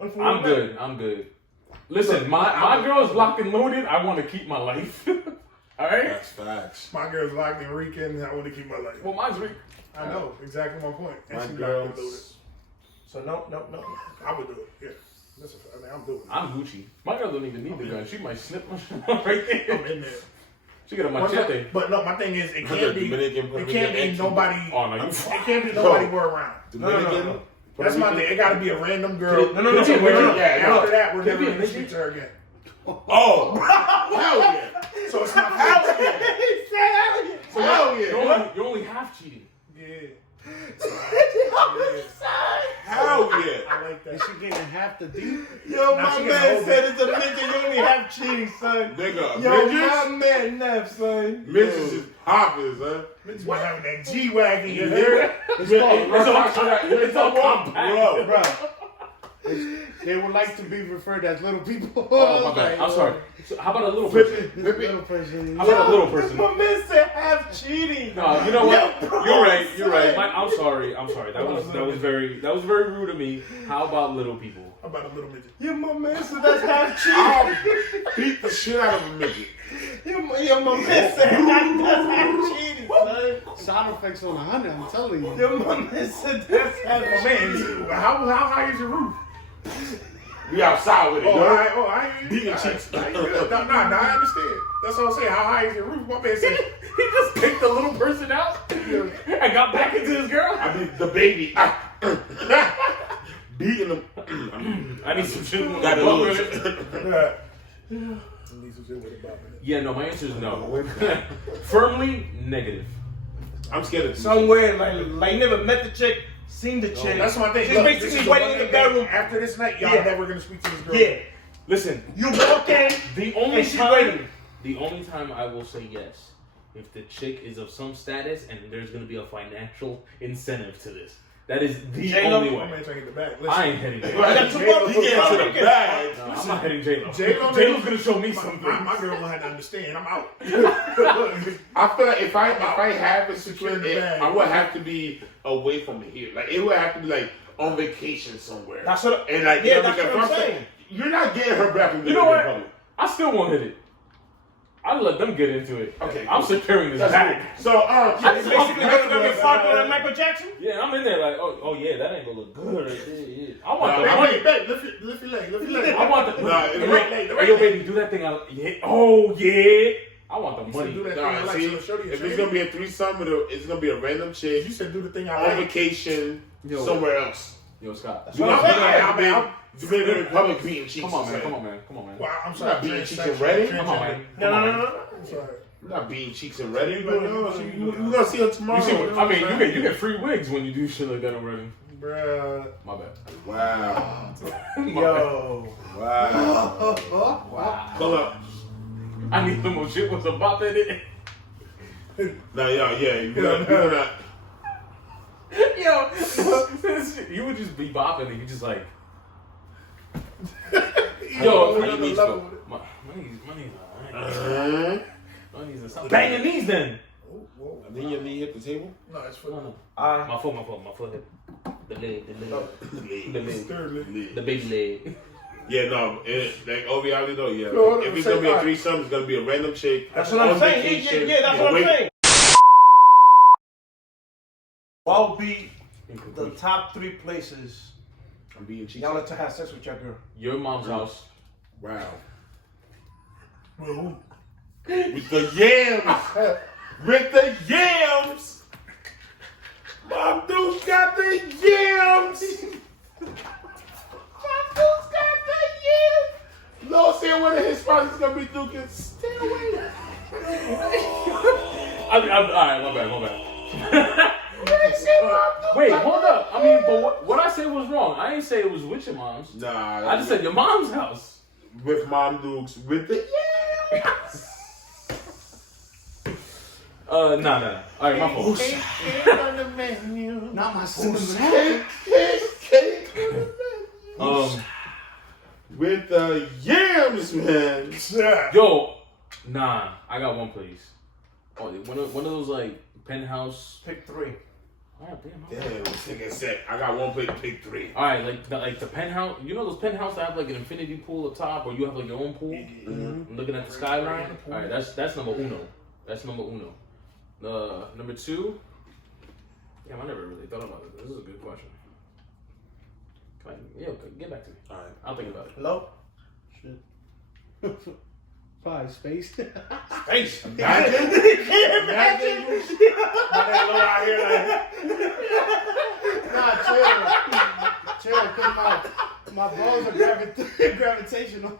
I'm good. I'm good. Listen, my girl is locked and loaded. I want to keep my life. All right. That's facts. My girl's locked in Rican. I want to keep my life. Well, mine's Rick. I know exactly my point. And My she locked and loaded. girls. So no. I would do it. Yeah. Listen, I mean, I'm doing it. I'm Gucci. My girl don't even need the gun. She might snip my shit off right I'm there. in there. She got a machete. But no, my thing is, it can't be. Dominican, It can't be nobody. Oh no, you. It can't be nobody we're around. Dominican. No. That's my thing. It got to be a random girl. No. Yeah, After that, we're Could be never a going to midget. speak to her again. Oh, hell yeah. So it's not. Hell yeah. You're only half cheating. Yeah. Hell yeah. I like that. Is she getting half the deep? Yo, Now my she man getting older. said it's a midget. You only have cheating, son. Nigga, Yo, midgets? my man Neff, son. Midgets is popping, son. Bitch, what having that G-Wagon, you hear? It's all compact. Bro. They would like to be referred as little people. Oh my bad. I'm sorry. So how about a little person? Little person. How about a little person? My man said have cheating. No, you know what? Yo, bro, You're right. You're son. right. I'm sorry. That was very rude of me. How about little people? How about a little midget? Yeah, my man said that's half cheating. I'll beat the shit out of a midget. Yo, my man said that's half cheating, son. Sound effects on 100, I'm telling you. Yo, my man said that's half Oh, cheating. man, how high is your roof? We outside with it, Oh, yo. I hear you. Beating All cheeks. right, no, I understand. That's what I'm saying. How high is your roof? My man said, He just picked the little person out and got back into his girl. I mean, the baby. Beating them. I need some shit. Got a little shit. Yeah, no. My answer is no. Firmly negative. I'm scared of Somewhere, like you never met the chick, seen the chick. that's my thing. She's Look, this basically is the waiting one in the thing. bedroom. After this night, y'all Yeah. never going to speak to this girl. Yeah. Listen, You walk in. the only And she's time, waiting. the only time I will say yes, if the chick is of some status and there's going to be a financial incentive to this. That is the J-Lo, only My way. man trying to get the bag. I ain't heading J-Lo. Right. got two bucks. He getting to the bag. No, I'm not heading J-Lo. J-Lo J-Lo's going to show me something. My girl will have to understand. I'm out. I feel like if I have a Secure the situation, bag. I would have to be away from here. Like it would have to be like on vacation somewhere. That's what. And like, Yeah, you know, that's because what I'm if saying. you're not getting her back in the You know what? public. I still won't hit it. I'll let them get into it. Okay, I'm cool. securing this That's bag. cool. So, It's basically gonna be popular than Michael Jackson. Yeah, I'm in there like, oh yeah, that ain't gonna look good right there. Yeah. I want the Nah, money. Wait, babe, lift your leg. I want the Nah, hey, it's right, hey, right, yo, right. baby, do that thing out. Yeah. Oh yeah. I want the You said do money. that thing I Nah, like. see, So show you, if show it's you. gonna be a threesome, it's gonna be a random chick You said do the thing I on like. vacation Yo. somewhere else. Yo, Scott. You know, Dominican Republic beating cheeks. Come on, man. Wow, I'm You're sorry. not beating cheeks in Reading. Come on, man. No. I'm sorry. You're not beating cheeks in Reading. We're gonna see her tomorrow. You get free wigs when you do shit like that already. Bruh. My bad. Wow. Yo. Wow. Pull up. I need some more shit with some bop in it. Nah, yeah. You're gonna. Yo, you would just be bopping and you just like. Yo, How you knees feel? my knees are something. Bang your knees then. And then your knee hit the table? No, it's for No. My foot hit. The leg. The baby leg. Yeah, no. Like, obviously, though, yeah. No, If it's gonna be a threesome, it's gonna be a random chick. That's what I'm saying. Yeah, that's what I'm saying. What would be the top 3 places I'm being cheated. y'all like to have sex with your girl? Your mom's house. Wow. who? With the yams! With the yams! Mom Dukes got the yams! Mom Dukes got the yams! Lord said one of his spots is gonna be Dukens. Stay away. Alright, my bad. Wait, hold up. I mean, but what I said was wrong. I ain't say it was with your mom's. Nah. I just said your mom's house. With Mom Dukes, with the yams! Nah. Alright, my fault. Cake on the menu. Not my cinnamon. Cake. With the yams, man. Yeah. Yo, nah, I got one place. Oh, one of those like penthouse. Pick 3. Oh, damn. Damn, this nigga said, I got one plate to pick 3. All right, like the penthouse. You know those penthouse that have like an infinity pool up top, or you have like your own pool, looking at the skyline. All right, that's number uno. That's number uno. Number 2. Damn, I never really thought about it. This is a good question. Get back to me. All right. I'll think about it. Hello? Shit. Probably space. Space. Imagine. Imagine. My nigga Low out here like. Nah, chill, cause my balls are gravitational.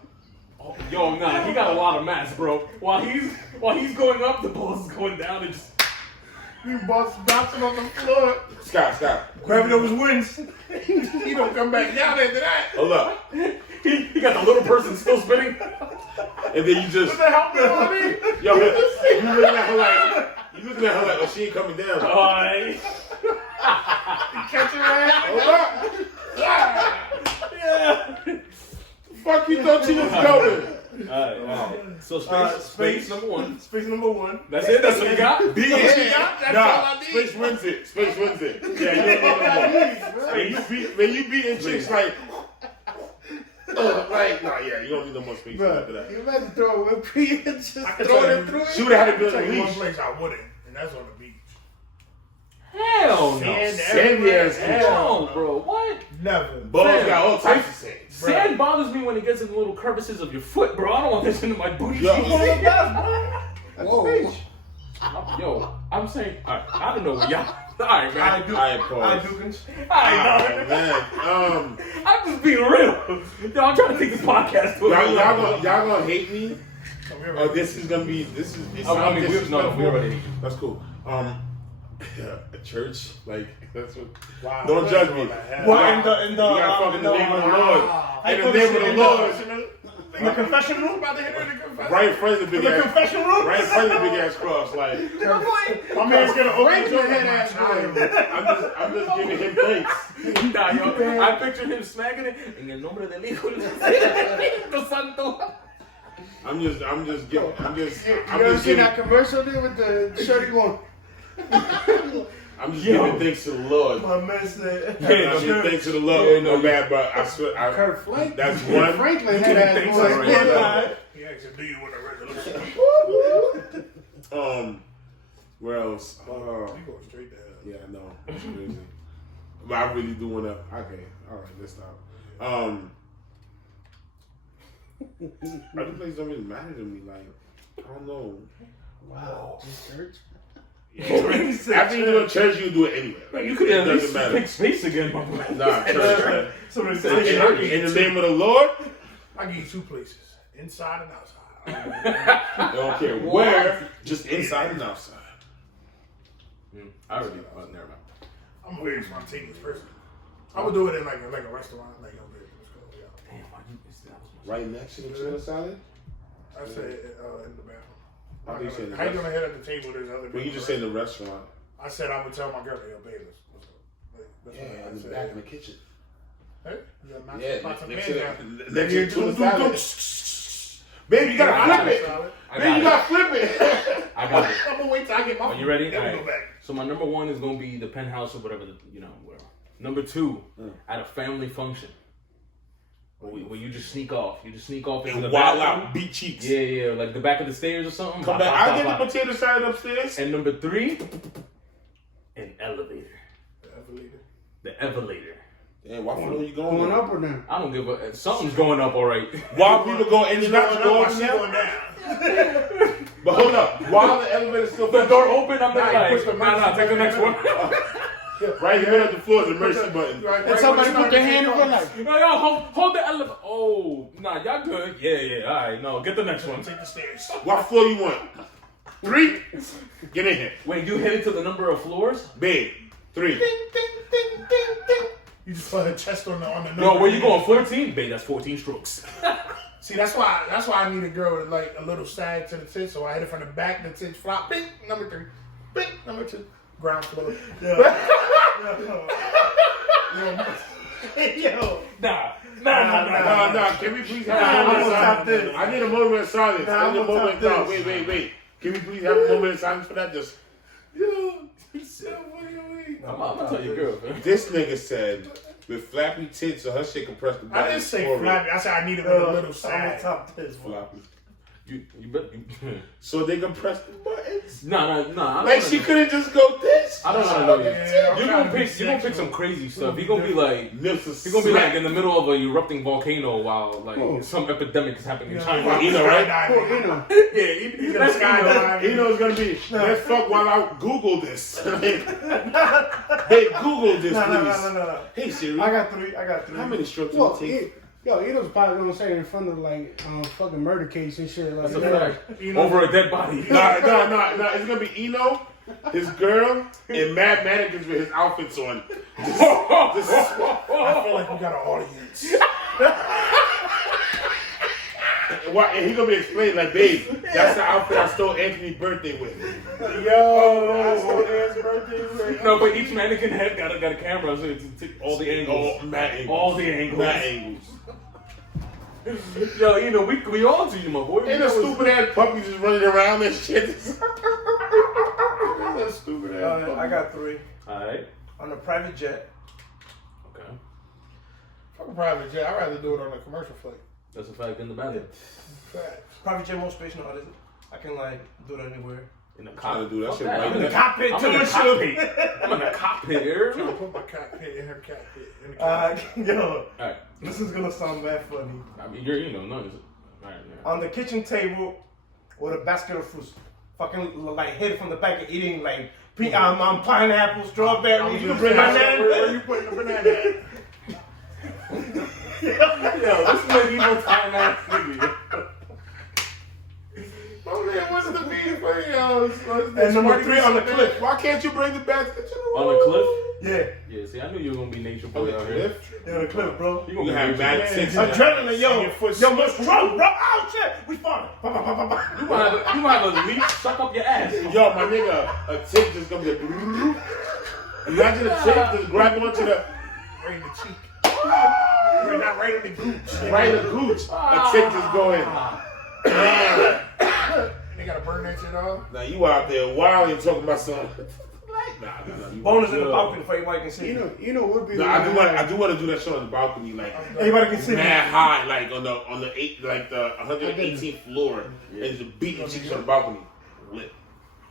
Oh, yo, nah, he got a lot of mass, bro. While he's going up, the ball's going down and just. You boss bouncing on the floor. Scott. Gravity always wins. He don't come back down after that. Hold up. He got the little person still spinning. And then you just. What the hell, man? Yo, you looking at her like, oh, she ain't coming down. Alright. Catch your ass. Hold up. Yeah. Fuck you thought you was going? Alright. So space number 1. Space number 1. That's it? That's what you got? That's all I need. Space wins it. Yeah, you don't need no more. When you beating chicks like, you don't need no more space after that. You imagine throwing whipped cream and just Throw it through. She would have had a Tell good you one leash. place I wouldn't, and that's on the beach. Hell no. Sandy ass Hell, bro. What? Never. Balls got all types of sand. Sand bothers me when it gets in the little crevices of your foot, bro. I don't want this into my booty Yo. cheeks. whoa. Yo, I'm saying, I don't know what y'all. Alright, man. Alright, pause. Dukens. Alright, Man, I'm just being real. Yo, I'm trying to take this podcast to y'all gonna hate me. Oh, this is gonna be. This is. It sounds disrespectful. we already. That's cool. A church, like that's what. Wow. Don't judge me. Well, in the you gotta fuck in the name of the Lord. In the name of the Lord. In the confession room, about to hit her in the confession. Right in front of the big In the ass. confession room. Right in front of the big ass cross. Like My man's gonna open your head ass door. I'm just giving him thanks. Nah, yo, I pictured him smacking it. En el nombre del Hijo del Espíritu Santo. I'm just giving. You ever seen that commercial there with the shorty going? I'm just giving thanks to the Lord. My man said. I'm giving thanks to the Lord. No bad, but I swear. Kurt Franklin. That's one. Franklin had that Thanks voice. for it. He asked, do you want a resolution? Where else? We going straight to hell. Yeah, I know. It's crazy. But I really do want to. Okay, all right, let's stop. Other places don't really matter to me. Like, I don't know. Wow, just church. After you do it in church, you do it anywhere. Like, You could it at least doesn't matter. pick space again, my boy. Nah, church. Somebody In said, in the name of the Lord, I give you 2 places, inside and outside. I don't care where, just inside and outside. I already, never mind. I'm a very spontaneous person. I would do it in like a restaurant, like yo, baby, let's go. Yeah. Damn, why you, that was my Right next to the tuna salad? I say in the bathroom. How do you say in the How you restaurant? gonna hit at the table? There's other people. Well, you just say in the restaurant. I said I would tell my girl, yo, baby, let's go. Like, that's what Yeah, I in the said. back in the kitchen. Hey, you gotta knock Yeah, some pots and next pans to down. the next to the tuna salad. Baby, you gotta flip it. I Baby, you got gotta flip it. I got it. I'm gonna wait till I get my Are you ready? Then we Alright. go back. So my number 1 is gonna be the penthouse or whatever, whatever. Number 2, at a family function. Where you just sneak off. You just sneak off into the And wild bathroom. out, beat cheeks. Yeah, like the back of the stairs or something. Come Bop, back. bop, I get bop, the bop. potato salad upstairs. And number 3, an elevator. The elevator. Yeah, why floor you going Going up? up or down? I don't give a. Something's going up, all right. While people go in and out the door, Going down. but hold up. While the elevator's still The door open, I'm Nah, there you like, push the nah, take the next one. right here at the floor is the mercy button. And somebody put their hand in front like, No, yo, hold the elevator. Oh, nah, y'all good. Yeah, all right. No, get the next one. take the stairs. What floor you want? 3? Get in here. Wait, you hit it to the number of floors? Babe, 3. You just put her chest on the number. No, where you going? 14? Babe, that's 14 strokes. See, that's why I need a girl with like a little sag to the tits. So I hit it from the back, the tits flop. Bing, number 3. Bing, number 2. Ground floor. yo. Nah. Can we please have a moment of silence? I need a moment of silence. I need a moment of silence. Wait. Can we please have a moment of silence for that? Just. I'm gonna tell your girl, man. This nigga said with flappy tits so her shit compressed the body. I didn't say forward. flappy. I said I need it with a little I'm sag. gonna top this one. Floppy. You bet. So they compress the buttons. Nah. I don't Like wanna she know. couldn't just go this. I don't wanna know you. Yeah, I'm You trying gonna to be pick sexual. some crazy stuff. He gonna be like. Nips He's gonna be like in the middle of a erupting volcano while like some epidemic is happening in China. You know, right? Oh, you know. Yeah, He's gonna skydive. He knows it's gonna be. Let's fuck while I Google this. Hey, Google this, please. No. Hey Siri, I got 3. how many strokes Well, do you take? Ito's probably gonna say it in front of like fucking murder case and shit like That's a that. fact. Over a dead body. Nah. It's gonna be Yno, his girl, and mad mannequins with his outfits on. I feel like we got an audience. And he gonna be explaining like, babe, that's the outfit I stole Anthony's birthday with. No, but each mannequin head got a camera, so it's all the angles. All the angles. Mad angles. Yo, you know, we all do you, my boy. Ain't a stupid ass puppy just running around and shit. That's a stupid ass puppy. I got 3. Alright. On a private jet. Okay. Fuck a private jet. I'd rather do it on a commercial flight. That's a fact in the bathroom. Facts. Private jet more space, no, it isn't. I can like do it anywhere. In the Trying to cockpit. do that Fuck shit that. right I'm in the now. Cockpit I'm too, in the shit. cockpit. I'm in the cockpit here. I'm gonna put my cockpit in her cockpit. In the cockpit. Yo, Alright. this is gonna sound bad funny. I mean, you're, none is it? Alright, man. On the kitchen table with a basket of fruits, fucking like hit from the back and eating like pineapple, strawberries. You can bring banana. Where you putting the banana at? Yo, this is an evil time ass nigga. Oh man, what's the beef for you? And number 3 on the cliff. Why can't you bring the basket to the On the cliff? Yeah, Yeah, see, I knew you were gonna be nature On boy the out here. cliff? yeah, the cliff, bro. You You gonna be have nature mad boy. sense. Adrenaline, yo, Your foot yo, much drunk, bro. Oh shit, we falling. You might have a leaf suck up your ass. Yo, my nigga, a tick just gonna be like, imagine a tick just grabbing onto the Right in the cheek. We're not right in the gooch. right of the gooch. A tick just going. They gotta burn that shit off. Now you out there wilding talking about something. Nah. Bonus in the balcony for everybody can see. You know would be. No, I do want to do that shit on the balcony, like Everybody can see. mad high, like on the 118th floor, and just beating chicks on the balcony. Lit. I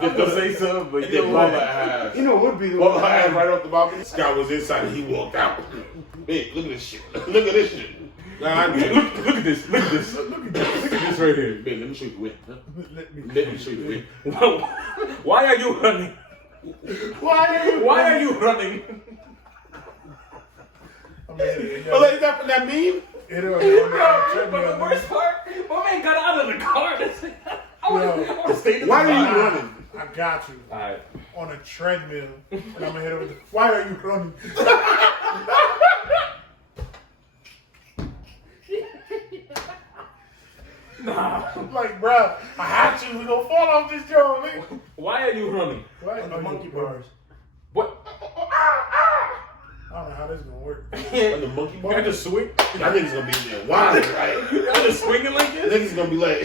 was gonna say something, but And you then know blow her what? ass. You know would be the Blow one. her ass right off the balcony. This guy was inside and he walked out. Hey, look at this shit. Look at this shit. Nah, look at this. Look at this. Look at this right here. Babe, let me show you the way. Huh? Let Let me show you the way. Why are you running? Why are you running? I mean, Oh, like, is that from that meme? it on But the worst part, my man got out of the car. I want to stay in the Why car. are you running? I got you. Alright. On a treadmill. And I'm going to hit it with the, why are you running? Nah. I'm like, bro, I have to. We're going to fall off this joint, nigga. Why are you running? Why On the are you monkey running? bars. What? I don't know how this is going to work. On the monkey You bar? got to swing? That nigga's gonna be there. Wow, right? You got to swinging like That this? nigga's gonna be like,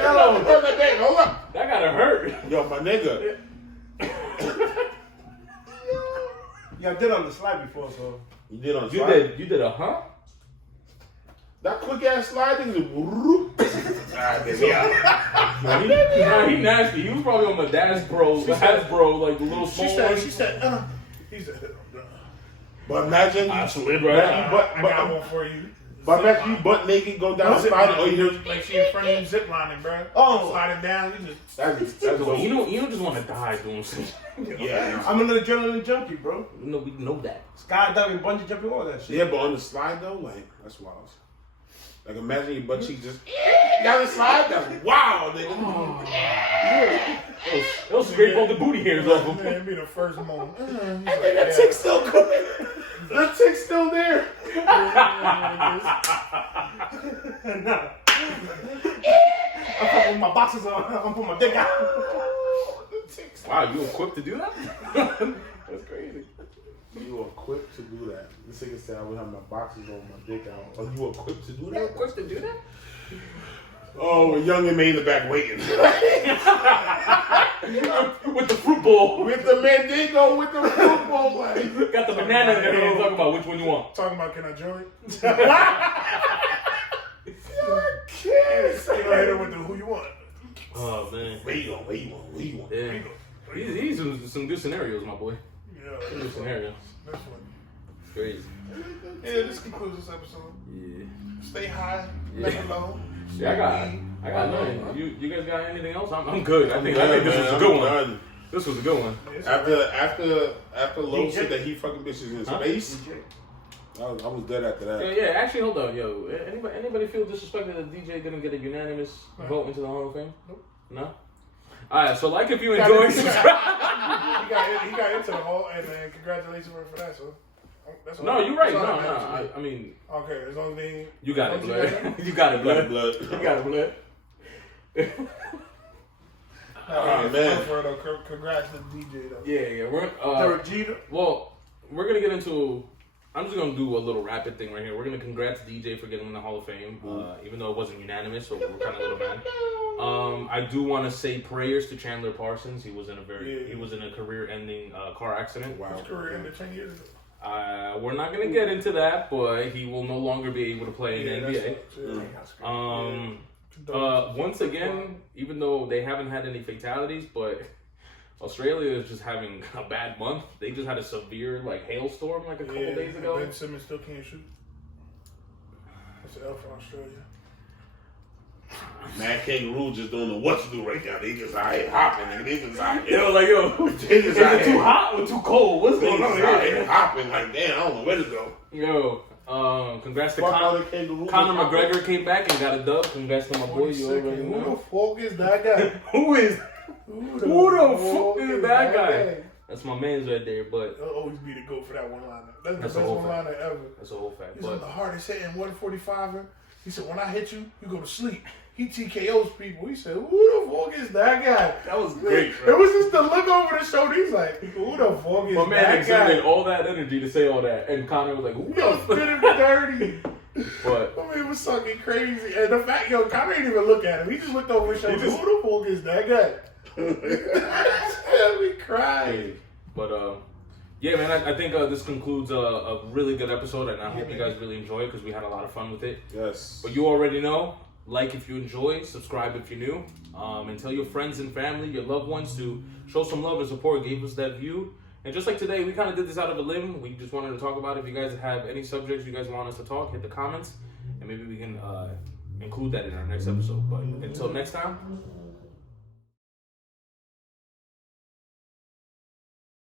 Yo, hold up. that gotta hurt. Yo, my nigga. Yeah, I did on the slide before, so. You did on You slide? did a huh? That quick ass slide thing is ah, baby, yeah. Nah, he nasty. He was probably on the Hasbro, like the little small one. She said, he said, But imagine I you, slid right out. I got one for you. but imagine you butt naked go down the Zip slide. line. Oh, you hear? Like she in front of you zip lining, bro. Oh. Sliding down, you just. That's You don't just want to die doing something. yeah. I'm an adrenaline junkie, bro. No, we know that. Skydiving, bungee jumping, all that shit. Yeah, but on the slide though, like that's wild. Like imagine your butt cheek just down the slide. That's wow, nigga. They'll scrape all the booty hairs off him. Man, be the first moment. And then that tick's still coming. That tick's still there. Nah. I'm putting my boxes on. I'm putting my dick out. Wow, you equipped to do that? That's crazy. You equipped to do that. This nigga said I would have my boxes on my dick out. Are you equipped to do that? Equipped to do that? Oh, a young and me in the back waiting. With the fruit bowl. With the Mandingo, with the football, like. Got the banana in there. Talking about which one you want. Talking about, can I join? Kiss. You gonna hit her with the who you want? Oh man. Where you want? Yeah. These are some good scenarios, my boy. Yeah, Good scenario. this one. It's crazy. Yeah, this concludes this episode. Yeah. Stay high, Yeah. never low. Yeah, I got nothing. You guys got anything else? I'm good. I think this was a good one. This was a good one. After Low said that he fucking bitches in space, I was dead after that. Yeah, actually, hold on, yo. Anybody feel disrespected that DJ didn't get a unanimous vote into the Hall of Fame? Nope. No? Alright, so like if you enjoyed He got into the hall, and congratulations for that. So that's all. No, you're right. That's No, all that matters. I mean, Okay, as long as they. you got it, as long as blood. You got it, blood. Blood. You got it, blood. Oh, man. Congrats to DJ though. Yeah. We're Derek Jeter. well, we're gonna get into. I'm just gonna do a little rapid thing right here. We're gonna congrats DJ for getting in the Hall of Fame, even though it wasn't unanimous, so we're kind of a little mad. I do want to say prayers to Chandler Parsons. He was in a career-ending car accident. Wow. His career ended 10 years ago. We're not gonna get into that, but he will no longer be able to play in the NBA. Once again, even though they haven't had any fatalities, but Australia is just having a bad month. They just had a severe hailstorm a couple days ago. Ben Simmons still can't shoot. That's an L for Australia. Mad Kangaroo just don't know what to do right now. They just out here hopping, and they just out here. Is it too hot or too cold? What's going on out here here? hopping like damn. I don't know where to go. Yo, congrats to Fuck all Conor. the kangaroos. Conor McGregor came back and got a dub. Congrats to my boy. You already Who the know. fuck is that guy? Who the fuck is that guy? guy? That's my man's right there, but He'll always be the GOAT for that one liner. That's the That's best a whole one liner ever. that's a whole fact. He's But the hardest hitting 145er. He said, when I hit you, you go to sleep. He TKOs people. He said, who the fuck is that guy? that was great, bro. It was just the look over the shoulder. He's like, who the fuck is My man that exerted guy? all that energy to say all that, and Conor was like, "Who Yo, the spit him dirty. But I mean, it was fucking crazy. And the fact, Conor didn't even look at him. He just looked over his shoulder. Who the fuck is that guy? We cried. But yeah, man, I think this concludes a really good episode, and I hope you guys really enjoy it because we had a lot of fun with it. Yes. But you already know, like if you enjoy, subscribe if you're new, and tell your friends and family, your loved ones to show some love and support. Gave us that view. And just like today, we kind of did this out of a limb. We just wanted to talk about it. If you guys have any subjects you guys want us to talk, hit the comments, and maybe we can include that in our next episode. But until next time,